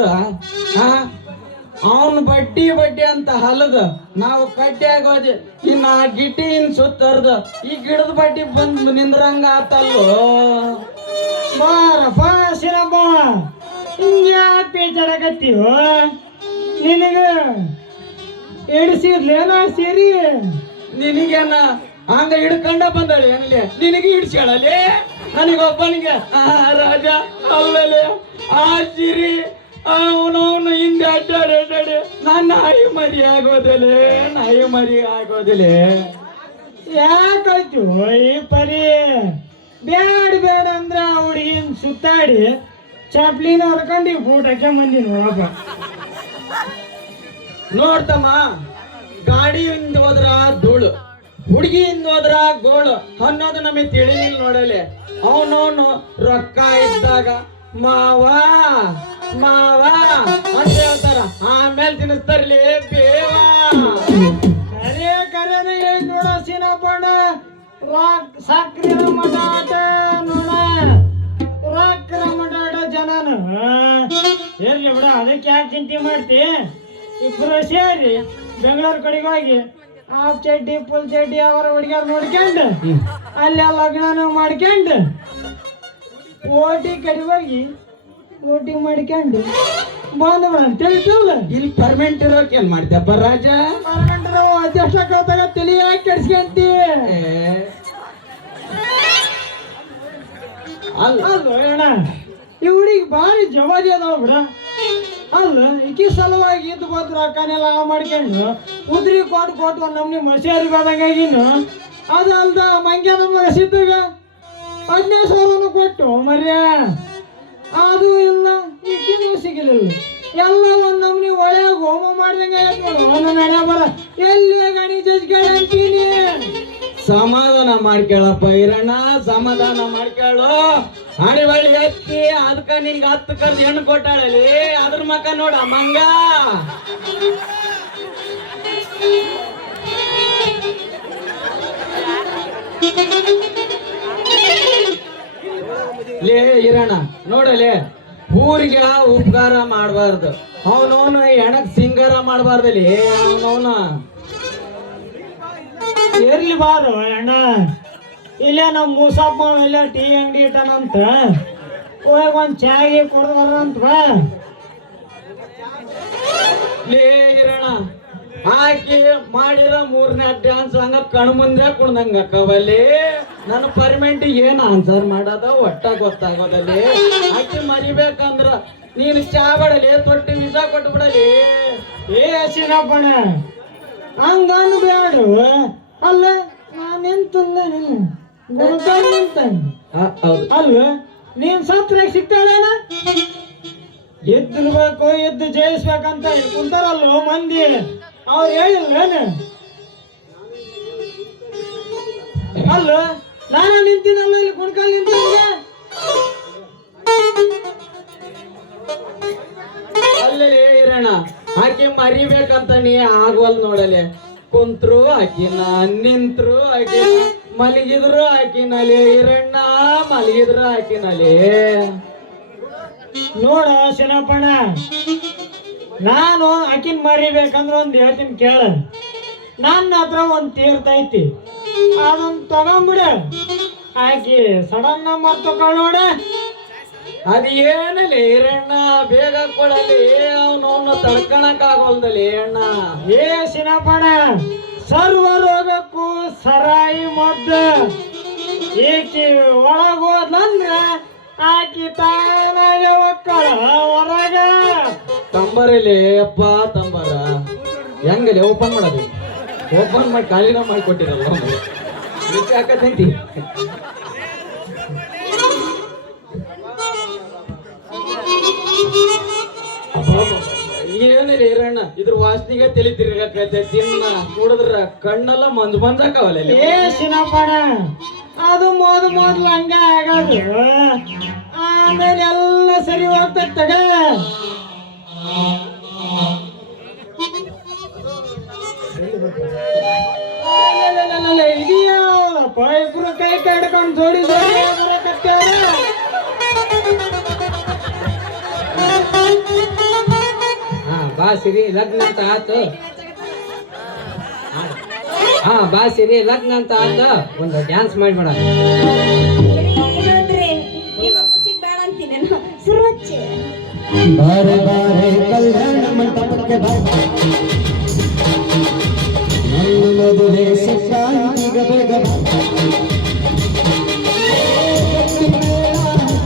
ಅವನ್ ಬಡ್ಡಿ ಅಂತ ಹಲದ ನಾವು ಕಡ್ಡಿ ಆಗೋದೆ ಇನ್ನ ಆ ಗಿಟ್ಟಿನ ಸುತ್ತರ್ದ ಈ ಗಿಡದ ಬಡ್ಡಿ ಬಂದ್ ನಿಂದ್ರಂಗ ಆತಲ್ಲೋ. ಬಾರಪ್ಪ ಶಿರಪ್ಪ, ಹಿಂಗ್ಯಾಕೆ ಬೇಜಾರಾಗತ್ತೀವ? ನಿನಗ ಎಡ್ಸಿರ್ಲೇನ ಸೇರಿ ನಿನಗೇನ ಹಂಗ ಹಿಡ್ಕೊಂಡ ಬಂದಳಿ ಏನಲ್ಲಿ ನಿನಗೆ ಹಿಡ್ಸ್ಯಾಳಲ್ಲಿ ನನಗೊಬ್ಬನಿಗೆ ರಾಜ ಅಲ್ಲಲೆ ಆ ಸಿರಿ ಅವನವನು ಹಿಂದೆ ಅಡ್ಡಾಡಿ ನಾನು ನಾಯಿ ಮರಿ ಆಗೋದಿಲ್ಲ. ಯಾಕಾಯ್ತು ಈ ಪರಿ? ಬೇಡ ಅಂದ್ರ ಹುಡುಗಿನ ಸುತ್ತಾಡಿ ಚಪ್ಲಿನ ಹೊರ್ಕೊಂಡು ಬೂಟ್ ಹಾಕ ಮಂದಿ ನೋಡಪ್ಪ. ನೋಡ್ತಮ್ಮ, ಗಾಡಿಯಿಂದ ಹೋದ್ರ ಧೂಳು, ಹುಡುಗಿಯಿಂದ ಹೋದ್ರ ಗೋಳು ಅನ್ನೋದು ನಮಗೆ ತಿಳಿಲಿಲ್ಲ ನೋಡಲಿ. ಅವನವನು ರೊಕ್ಕ ಇದ್ದಾಗ ಮಾವ ಅಂತ ಹೇಳ್ತಾರ, ಆಮೇಲೆ ತಿನ್ನಿಸ್ತಾರಲಿ ಬೇವ. ಕರೆನ ಹೇಳಿ ನೋಡ ಸೀನಪ್ಪಣ್ಣ, ಸಾಕ್ರಿ ಮಟಾಟ ನೋಡ, ರಾಕ್ರ ಮಟಾಟ ಜನನ ಎಲ್ಲಿ ಬಿಡ. ಅದಕ್ಕೆ ಯಾಕೆ ಚಿಂತೆ ಮಾಡ್ತಿ? ಇಬ್ಬರು ಸೇರಿ ಬೆಂಗಳೂರು ಕಡೆಗೆ ಹೋಗಿ ಹಾಫ್ ಚಡ್ಡಿ ಫುಲ್ ಚಡ್ಡಿ ಅವರ ಹುಡುಗಿಯರು ನೋಡ್ಕೊಂಡು ಅಲ್ಲಿ ಲಗ್ನ ಮಾಡ್ಕೊಂಡು ಓಟಿ ಕಡೆ ಹೋಗಿ ಓಟಿ ಮಾಡ್ಕೊಂಡು ಬಂದು ಬಿಡ ತಿಳಿತಲ್ಲ. ಇಲ್ಲಿ ಪರ್ಮೆಂಟ್ ಇರೋಕೆ ಏನ್ ಮಾಡ್ತಪ್ಪ ರಾಜ? ಅಧ್ಯಕ್ಷ ಕಳ್ತಾಗ ತಲೆ ಯಾಕೆ ಕೆಡ್ಸ್ಕೊಂತಿ? ಅಲ್ಲ ಅಣ್ಣ, ಈ ಹುಡುಗಿ ಭಾರಿ ಜವಾರಿ ಅದಾವ ಬಿಡ. ಅಲ್ಲ ಈಕಿ ಸಲುವಾಗಿ ಇದ್ದು ಬಂದು ರೊಕ್ಕನೆಲ್ಲ ಮಾಡ್ಕೊಂಡು ಉದ್ರಿ ಕೊಟ್ಟು ನಮ್ನಿ ಮಸಿಯಾರಿ ಬಾದಂಗಾಗಿನ್ನು ಅದಲ್ದ ಮಂಗ್ಯ ನಮ್ಮ ಸಿದ್ದಾಗ 15,000 ಕೊಟ್ಟು ಮರ್ಯ ಅದು ಇಲ್ಲ, ಈಕಿನೂ ಸಿಗಲಿಲ್ಲ. ಎಲ್ಲ ಒಂದ್ ನಮ್ನಿ ಒಳ್ಳೆ ಹೋಮ ಮಾಡ್ದಂಗ ನೋಡು ನನ್ನ ಬರ ಎಲ್ಲಿ ಗಣಿ ಜಜ್ಗಳು ಅಂತೀನಿ. ಸಮಾಧಾನ ಮಾಡ್ಕೇಳಪ್ಪ ಇರಣ್ಣ, ಸಮಾಧಾನ ಮಾಡ್ಕೇಳು. ಹಣಿವಳ್ಳಿ ಎತ್ತಿ ಅದಕ್ಕ ನಿಂಗ 10 ಕರ್ದು ಹೆಣ್ಣು ಕೊಟ್ಟಾಳಲ್ಲಿ, ಅದ್ರ ಮಕ್ಕ ನೋಡ ಮಂಗ. ಲೇ ಇರಣ್ಣ ನೋಡಲೇ, ಊರಿಗೆ ಉಪಕಾರ ಮಾಡಬಾರ್ದು, ಅವನವನು ಹೆಣಕ್ ಸಿಂಗಾರ ಮಾಡಬಾರ್ದಲ್ಲಿ. ಅವನವನ ಇರ್ಲಿ ಬಾರು ಅಣ್ಣ, ಇಲ್ಲೇ ನಮ್ಮ ಮೂಸಪ್ಪ ಇಲ್ಲ ಟೀ ಅಂಗಡಿ ಇಟ್ಟಾನಂತ, ಹೋಗಿ ಒಂದ್ ಚಾಗಿ ಕೊಡ್ದು ಬರಂತ ಬಾ. ಲೇ ಇರೋಣ, ಆಕಿ ಮಾಡಿರೋ 3ನೇ ಡ್ಯಾನ್ಸ್ ಹಂಗ ಕಣ್ ಮುಂದೆ ಕುಣ್ದಂಗ ಅಕ್ಕವಲ್ಲಿ. ನನ್ನ ಪರ್ಮೆಂಟ್ ಏನ್ ಆನ್ಸರ್ ಮಾಡೋದ ಒಟ್ಟ ಗೊತ್ತಾಗೋದಲ್ಲಿ. ಆಕಿ ಮರಿಬೇಕಂದ್ರ ನೀನು ಚಾ ಬಡಲಿ, ತೊಟ್ಟಿ ವಿಸಾ ಕೊಟ್ಟು ಬಿಡಲಿ. ಏ ಹಸಿನಪ್ಪಣ ಹಂಗಂದು ಬ್ಯಾಡು. ಅಲ್ಲ ನಾನೆಂತಂದ ನಿಂತ ಅಲ್ವ ನೀನ್ ಸತ್ರಾಗ ಸಿಗ್ತಾಳೇನ? ಎದ್ದಿರ್ಬೇಕು, ಎದ್ದು ಜಯಿಸ್ಬೇಕಂತ ಕುಂತಾರಲ್ವ ಮಂದಿ, ಅವ್ರು ಹೇಳಿಲ್ವೇನು? ಅಲ್ಲ ನಾನು ನಿಂತಿನಲ್ಲ ಇಲ್ಲಿ ಕುಣ್ಕಾಲ್ ನಿಂತ. ಅಲ್ಲೇ ಇರೋಣ, ಆಕಿ ಮರಿಬೇಕಂತ ನೀ ಆಗವಲ್ ನೋಡಲೆ. ಕುಂತ್ರು ಆಕಿನ, ನಿಂತ್ರು ಆಕಿನ, ಮಲಗಿದ್ರು ಆಕಿನಲ್ಲಿ. ಇರಣ್ಣ ಮಲಗಿದ್ರು ಆಕಿನಲ್ಲಿ. ನೋಡ ಶನಪ್ಪಣ್ಣ, ನಾನು ಆಕಿನ್ ಮರಿಬೇಕಂದ್ರ ಒಂದ್ ಹೇಳ್ತೀನಿ ಕೇಳ. ನನ್ನ ಹತ್ರ ಒಂದ್ ತೀರ್ಥ ಐತಿ, ಅದನ್ನ ತಗೊಂಬಿಡ. ಆಕಿ ಸಡನ್ ಮರ್ತೊಳ. ಅದ ಏನಲಿ ಇರಣ್ಣ, ಬೇಗ ಕೊಡಲಿ, ಅವನವನ್ನ ತಡ್ಕಣಕ್ ಆಗೋಲ್ದಲ್ಲಿ ಅಣ್ಣ. ಏ ಸಿನಪ್ಪಣ, ಸರ್ವ ರೋಗಕ್ಕೂ ಸರಾಯಿ ಮದ್ದು. ಈಕಿ ಒಳಗೋದ್ಲಂದ್ರ ಆಕಿ ತಾನಾಗೆ ಒಕ್ಕಳ ಹೊರಗ. ತಂಬರಲಿ ಅಪ್ಪ ತಂಬರ, ಹೆಂಗಲಿ ಓಪನ್ ಮಾಡೋದು? ಓಪನ್ ಮಾಡಿ ಕಾಲಿನ ಮಾಡಿ ಕೊಟ್ಟಿರಲ್ಲ, ಹಾಕತೈತಿ. ಏನಿಲ್ಲ ಇರಣ್ಣ, ಇದ್ರ ವಾಸನೆಗೆ ತಲೆ ತಿರ್ಗಕೈತೆ. ತಿನ್ನ ಕುಡಿದ್ರ ಕಣ್ಣೆಲ್ಲ ಮಂಜಾಕವಲ್ಲ. ಏ ಸಿನಪ್ಪಣ, ಅದು ಮೊದ್ಲು ಹಂಗ ಆಗೋದು, ಆಮೇಲೆ ಎಲ್ಲ ಸರಿ ಹೋಗ್ತದ ತಗ. ಇದೆಯಪ್ಪ ಇಬ್ರು ಕೈ ಕಡ್ಕೊಂಡು ನಾನು ಜೋಡಿ ಜೋಡಿ ಬರಕತ್ತೇವ್ರಿ. ಹಾ ಬಾ ಸಿರಿ ಲಗ್ನ ಅಂತ ಆತು. ಹಾ ಬಾ ಸಿರಿ ಲಗ್ನ ಅಂತ ಆತ, ಒಂದು ಡ್ಯಾನ್ಸ್ ಮಾಡಿಬೇಡ. ಏನಂದ್ರೆ ನಿಮ್ಮ ಮುಸಿಕ್ ಬೇಡ ಅಂತೀನಿ ಸುರಚ್ಚೆ. ಬಾರೆ ಬಾರೆ ಕಲ್ಯಾಣ ಮಂಟಪಕ್ಕೆ ಬಾ, ನನ್ನ ಮದುವೆ ಸಿಕ್ಕಾಯಿಗ ಬೇಗ ಬಾ.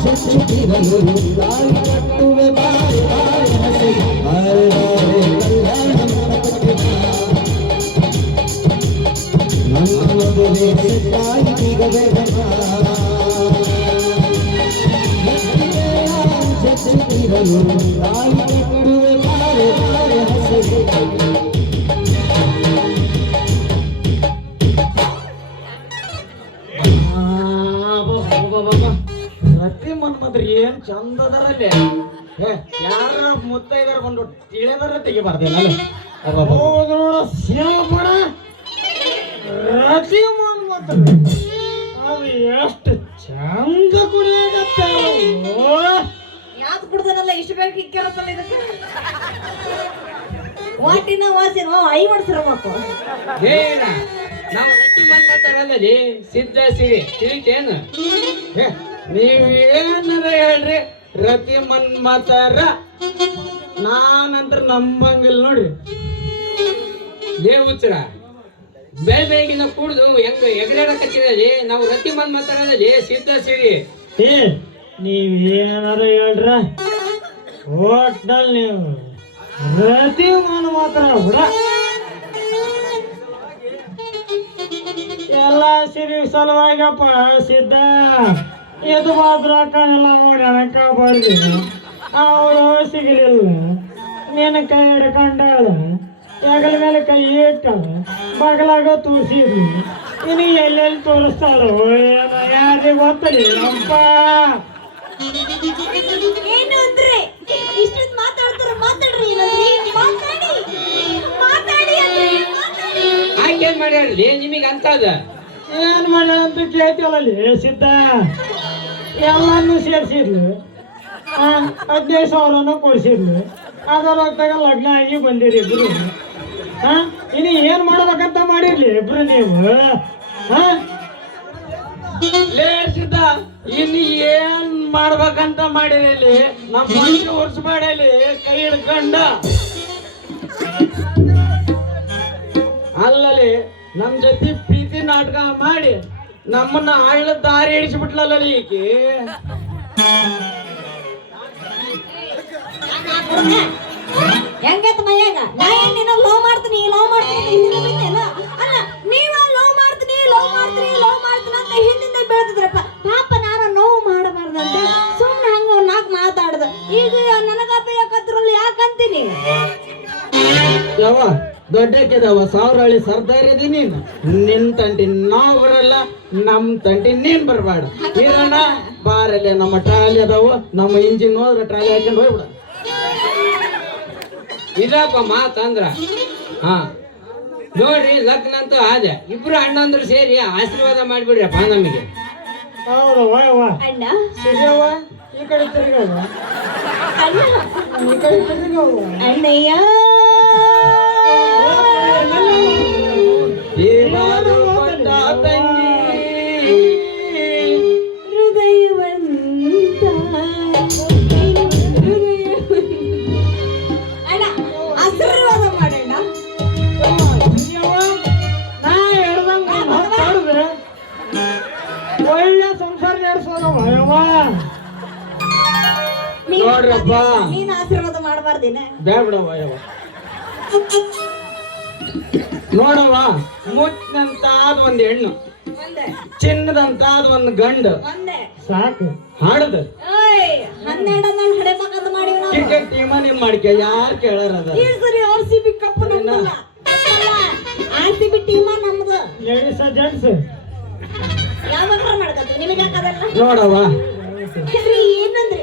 ಚುಚ್ಚಿರಲು ತಾಳಿ ಕಟ್ಟುವೆ ಬಾರೆ ಬಾರೆ ಹಸೆಗೆ. ಬಾರೆ ಬಾರೆ ಕಲ್ಯಾಣ ಮಂಟಪಕ್ಕೆ ಬಾ, ನನ್ನ ಮದುವೆ ಸಿಕ್ಕಾಯಿಗ ಬೇಗ ಬಾ. ಚುಚ್ಚಿರಲು ತಾಳಿ ಕಟ್ಟುವೆ ಬಾರೆ ಬಾರೆ ಹಸೆಗೆ. ರತಿ ಮನ್ಮದ್ರಿ ಏನ್ ಚಂದ ಅದರಲ್ಲಿ. ಯಾರ ಮುತ್ತೈದರ ಬಂದು ತಿಳಿದಾರ ತೆಗಿಬಾರ್ದೇನ. ಹೌದು ನೋಡ ಶಿವಪುರ ರತಿ ಮನ್ಮತ ಅದು ಎಷ್ಟು ಚಂದ ಕುಡಿಯಾಗತ್ತ. ಯಾವ್ದು ಕುಡ್ದನಲ್ಲ ಇಷ್ಟು ಬೇಗ ಕಿಕ್ಕರತ್ತಲ್ಲ ಇದಕ್ಕೆ. ವಾಟಿನ ವಾಸಿನ ಐ ಮಾಡ್ಸಿರ ಮಕ್ಕಳು. ಏನ ನಾವು ರತಿ ಮನ್ಮತರಲ್ಲಿ ಸಿದ್ಧ ಸಿರಿ ತಿಳಿತೇನು? ನೀವೇನದ ಹೇಳ್ರಿ ರತಿ ಮನ್ಮತರ, ನಾನಂತ್ರ ನಂಬಂಗಿಲ್ಲ ನೋಡ್ರಿ. ದೇವುಚ್ರ ಬೆಳಗಿನ ಕುಡ್ದು ಹೆಂಗ ಎಗರಾಡಕತ್ತಿದಲ್ಲಿ ನಾವು ರತಿ ಮನ್ಮತರಲ್ಲಿ ಸಿದ್ಧ ಸಿರಿ. ಏ ನೀವೇನಾರ ಹೇಳ್ರ ಒಟ್ನಲ್ಲಿ ನೀವು ರತಿ ಮಾತ್ರ ಬಿಡ. ಎಲ್ಲ ಸಿರಿ ಸಲುವಾಗಪ್ಪ ಸಿದ್ಧ ಇದು ಮಾತ್ರ ಎಲ್ಲ ನೋಡಿ ಅಣಕ ಬರ್ದಿನ ಅವಳು ಸಿಗಲಿಲ್ಲ. ನಿನ್ನ ಕೈ ಹಿಡ್ಕೊಂಡಾಳ, ಹೆಗಲ ಮೇಲೆ ಕೈ ಇಟ್ಟಳ, ಬಗಲಾಗ ತೋರಿಸಿದ್ವಿ. ಇನ್ನು ಎಲ್ಲೆಲ್ಲಿ ತೋರಿಸ್ತಾಳೋ ಏನೋ ಯಾರಿಗೆ ಗೊತ್ತಲ್ಲ ಅಪ್ಪ. ಏನು ಅಂದ್ರೆ ಇಷ್ಟೊಂದು ಮಾತಾಡ್ತಾರ, ಮಾತಾಡ್ರಿ ಮಾತಾಡಿ ಮಾತಾಡಿ ಅಂದ್ರೆ ಮಾತಾಡಿ. ಆಕೇನ್ ಮಾಡ್ಯಾರ್ಲಿ ನಿಮಗೆ ಅಂತದ? ಏನ್ ಮಾಡ್ಯಾಳ ಅಂತ ಕೇಳ್ತೀವಲ್ಲಿ ಸಿದ್ಧ. ಎಲ್ಲಾನು ಸೇರಿಸಿದ್ಲು, 15,000 ಕೊಡಿಸಿದ್ಲು. ಅದರ ಹೊತ್ತಾಗ ಲಗ್ನ ಆಗಿ ಬಂದಿರಿ ಇಬ್ರು. ಇನ್ನು ಏನ್ ಮಾಡ್ಬೇಕಂತ ಮಾಡಿರ್ಲಿ ಇಬ್ರು ನೀವು. ಲೇ ಸಿದ್ಧ ಇನ್ ಏನ್ ಮಾಡ್ಬೇಕಂತ ಮಾಡಿರಲ್ಲಿ? ನಮ್ಮ ಮನುಷ್ಯ ಉರ್ಸ್ಬೇಡಲಿ ಕೈ ಹಿಡ್ಕೊಂಡ. ಅಲ್ಲಲ್ಲಿ ನಮ್ ಜೊತೆ ಪ್ರೀತಿ ನಾಟಕ ಮಾಡಿ ನಮ್ಮನ್ನ ಆಳ ದಾರಿ ಹಿಡಿಸ್ಬಿಟ್ಲಲ್ಲ ಈಕೆ. ಹೆಂಗೈತ ಮೈಯಾಗ ನಾ ಏನ್ ನಿನ್ನ ಲವ್ ಮಾಡ್ತೀನಿ ಹಿಂದಿನ ಬಿಟ್ಟೇನ? ಅಲ್ಲ ನೀವ ಲವ್ ಮಾಡ್ತೀನಿ ಅಂತ ಹಿಂದಿಂದ ಬೀಳ್ತಿದ್ರಪ್ಪ. ಪಾಪ ನಾನು ನೋವು ಮಾಡಬಾರ್ದಂತೆ ಸುಮ್ಮನೆ ಹಂಗ ನಾಕ್ ಮಾತಾಡ್ದ. ಈಗ ನನಗಪ್ಪ ಯಾಕತ್ರಲ್ಲ ಯಾಕಂತೀನಿ? ಯಾವ ದೊಡ್ಡಕ್ಕೆದವ 1000 ಹಳ್ಳಿ ಸರ್ದಾರ್ ಇದೀನಿ ನೀನು. ನಿನ್ ತಂಟಿ ನಾವ್ ಬರಲ್ಲ, ನಮ್ ತಂಟಿ ನೀನ್ ಬರ್ಬೇಡ. ಇರೋಣ ಬಾರಲ್ಲೇ, ನಮ್ಮ ಟ್ರಾಲಿ ಅದಾವ, ನಮ್ಮ ಇಂಜಿನ್ ಹೋದ್ರೆ ಟ್ರಾಲಿ ಹಾಕೊಂಡು ಹೋಗ್ಬಿಡ. ಇದಪ್ಪ ಮಾತಂದ್ರ. ಹಾ ನೋಡ್ರಿ ಲಗ್ನ ಅಂತೂ ಆದ. ಇಬ್ರು ಅಣ್ಣಂದ್ರು ಸೇರಿ ಆಶೀರ್ವಾದ ಮಾಡ್ಬಿಡ್ರಪ್ಪ ನಮಗೆ. ಹೌದು ವಾಯವ್ವ ಅಣ್ಣ ಸಿರಿಯವ್ವ ಈ ಕಡೆ ತಿರುಗವ್ವ, ಅಣ್ಣ ಈ ಕಡೆ ತಿರುಗವ್ವ. ಅಣ್ಣಯ್ಯ ಏನಾದ್ರು ಪಟ್ಟ ತಂಗಿ ಹೃದಯವಂತ ಅಣ್ಣ ಆಶೀರ್ವಾದ ಮಾಡೋಣ. ಸಿರಿಯವ್ವ ನಾ ಹೇಳ್ದಂಗ ಮಾತಾಡಿದ್ರೆ ಒಳ್ಳೆ ಸಂಸಾರ ನಡೆಸೋದವ್ವ ಯವ್ವ. ನೋಡ್ರಪ್ಪ. ನೀನ್ ಆಶೀರ್ವಾದ ಮಾಡಬಾರ್ದೇನ? ಬೇಡವ ಯವ್ವ. ನೋಡವ್ವ, ಮುತ್ತಿನಂತಾದ ಒಂದ್ ಹೆಣ್ಣು, ಒಂದೇ ಚಿನ್ನದಂತಾದ ಒಂದ್ ಗಂಡು ಒಂದೇ ಸಾಕು ಹಾಡದ ಓಯ್ 12 ನಾನು ಹಡೆ ಮಗಂದ ಮಾಡಿವಿ ನಾವು. ಕ್ರಿಕೆಟ್ ಟೀಮ ನಿಮ್ ಮಾಡ್ಕೆ ಯಾರು ಕೇಳಾರ ಅದ? ಈ ಸರಿ RCB ಕಪ್ ನಮ್ದಲ್ಲ. RCB ಟೀಮ ನಮ್ದು. ಲೇಡೀಸ್ ಜೆಂಟ್ಸ್ ಯಾವಾಗ ಮಾಡ್ಕತ್ತೀವಿ ನಿಮಗೆ ಯಾಕದಲ್ಲ? ನೋಡವ್ವ, ಏನಂದ್ರೆ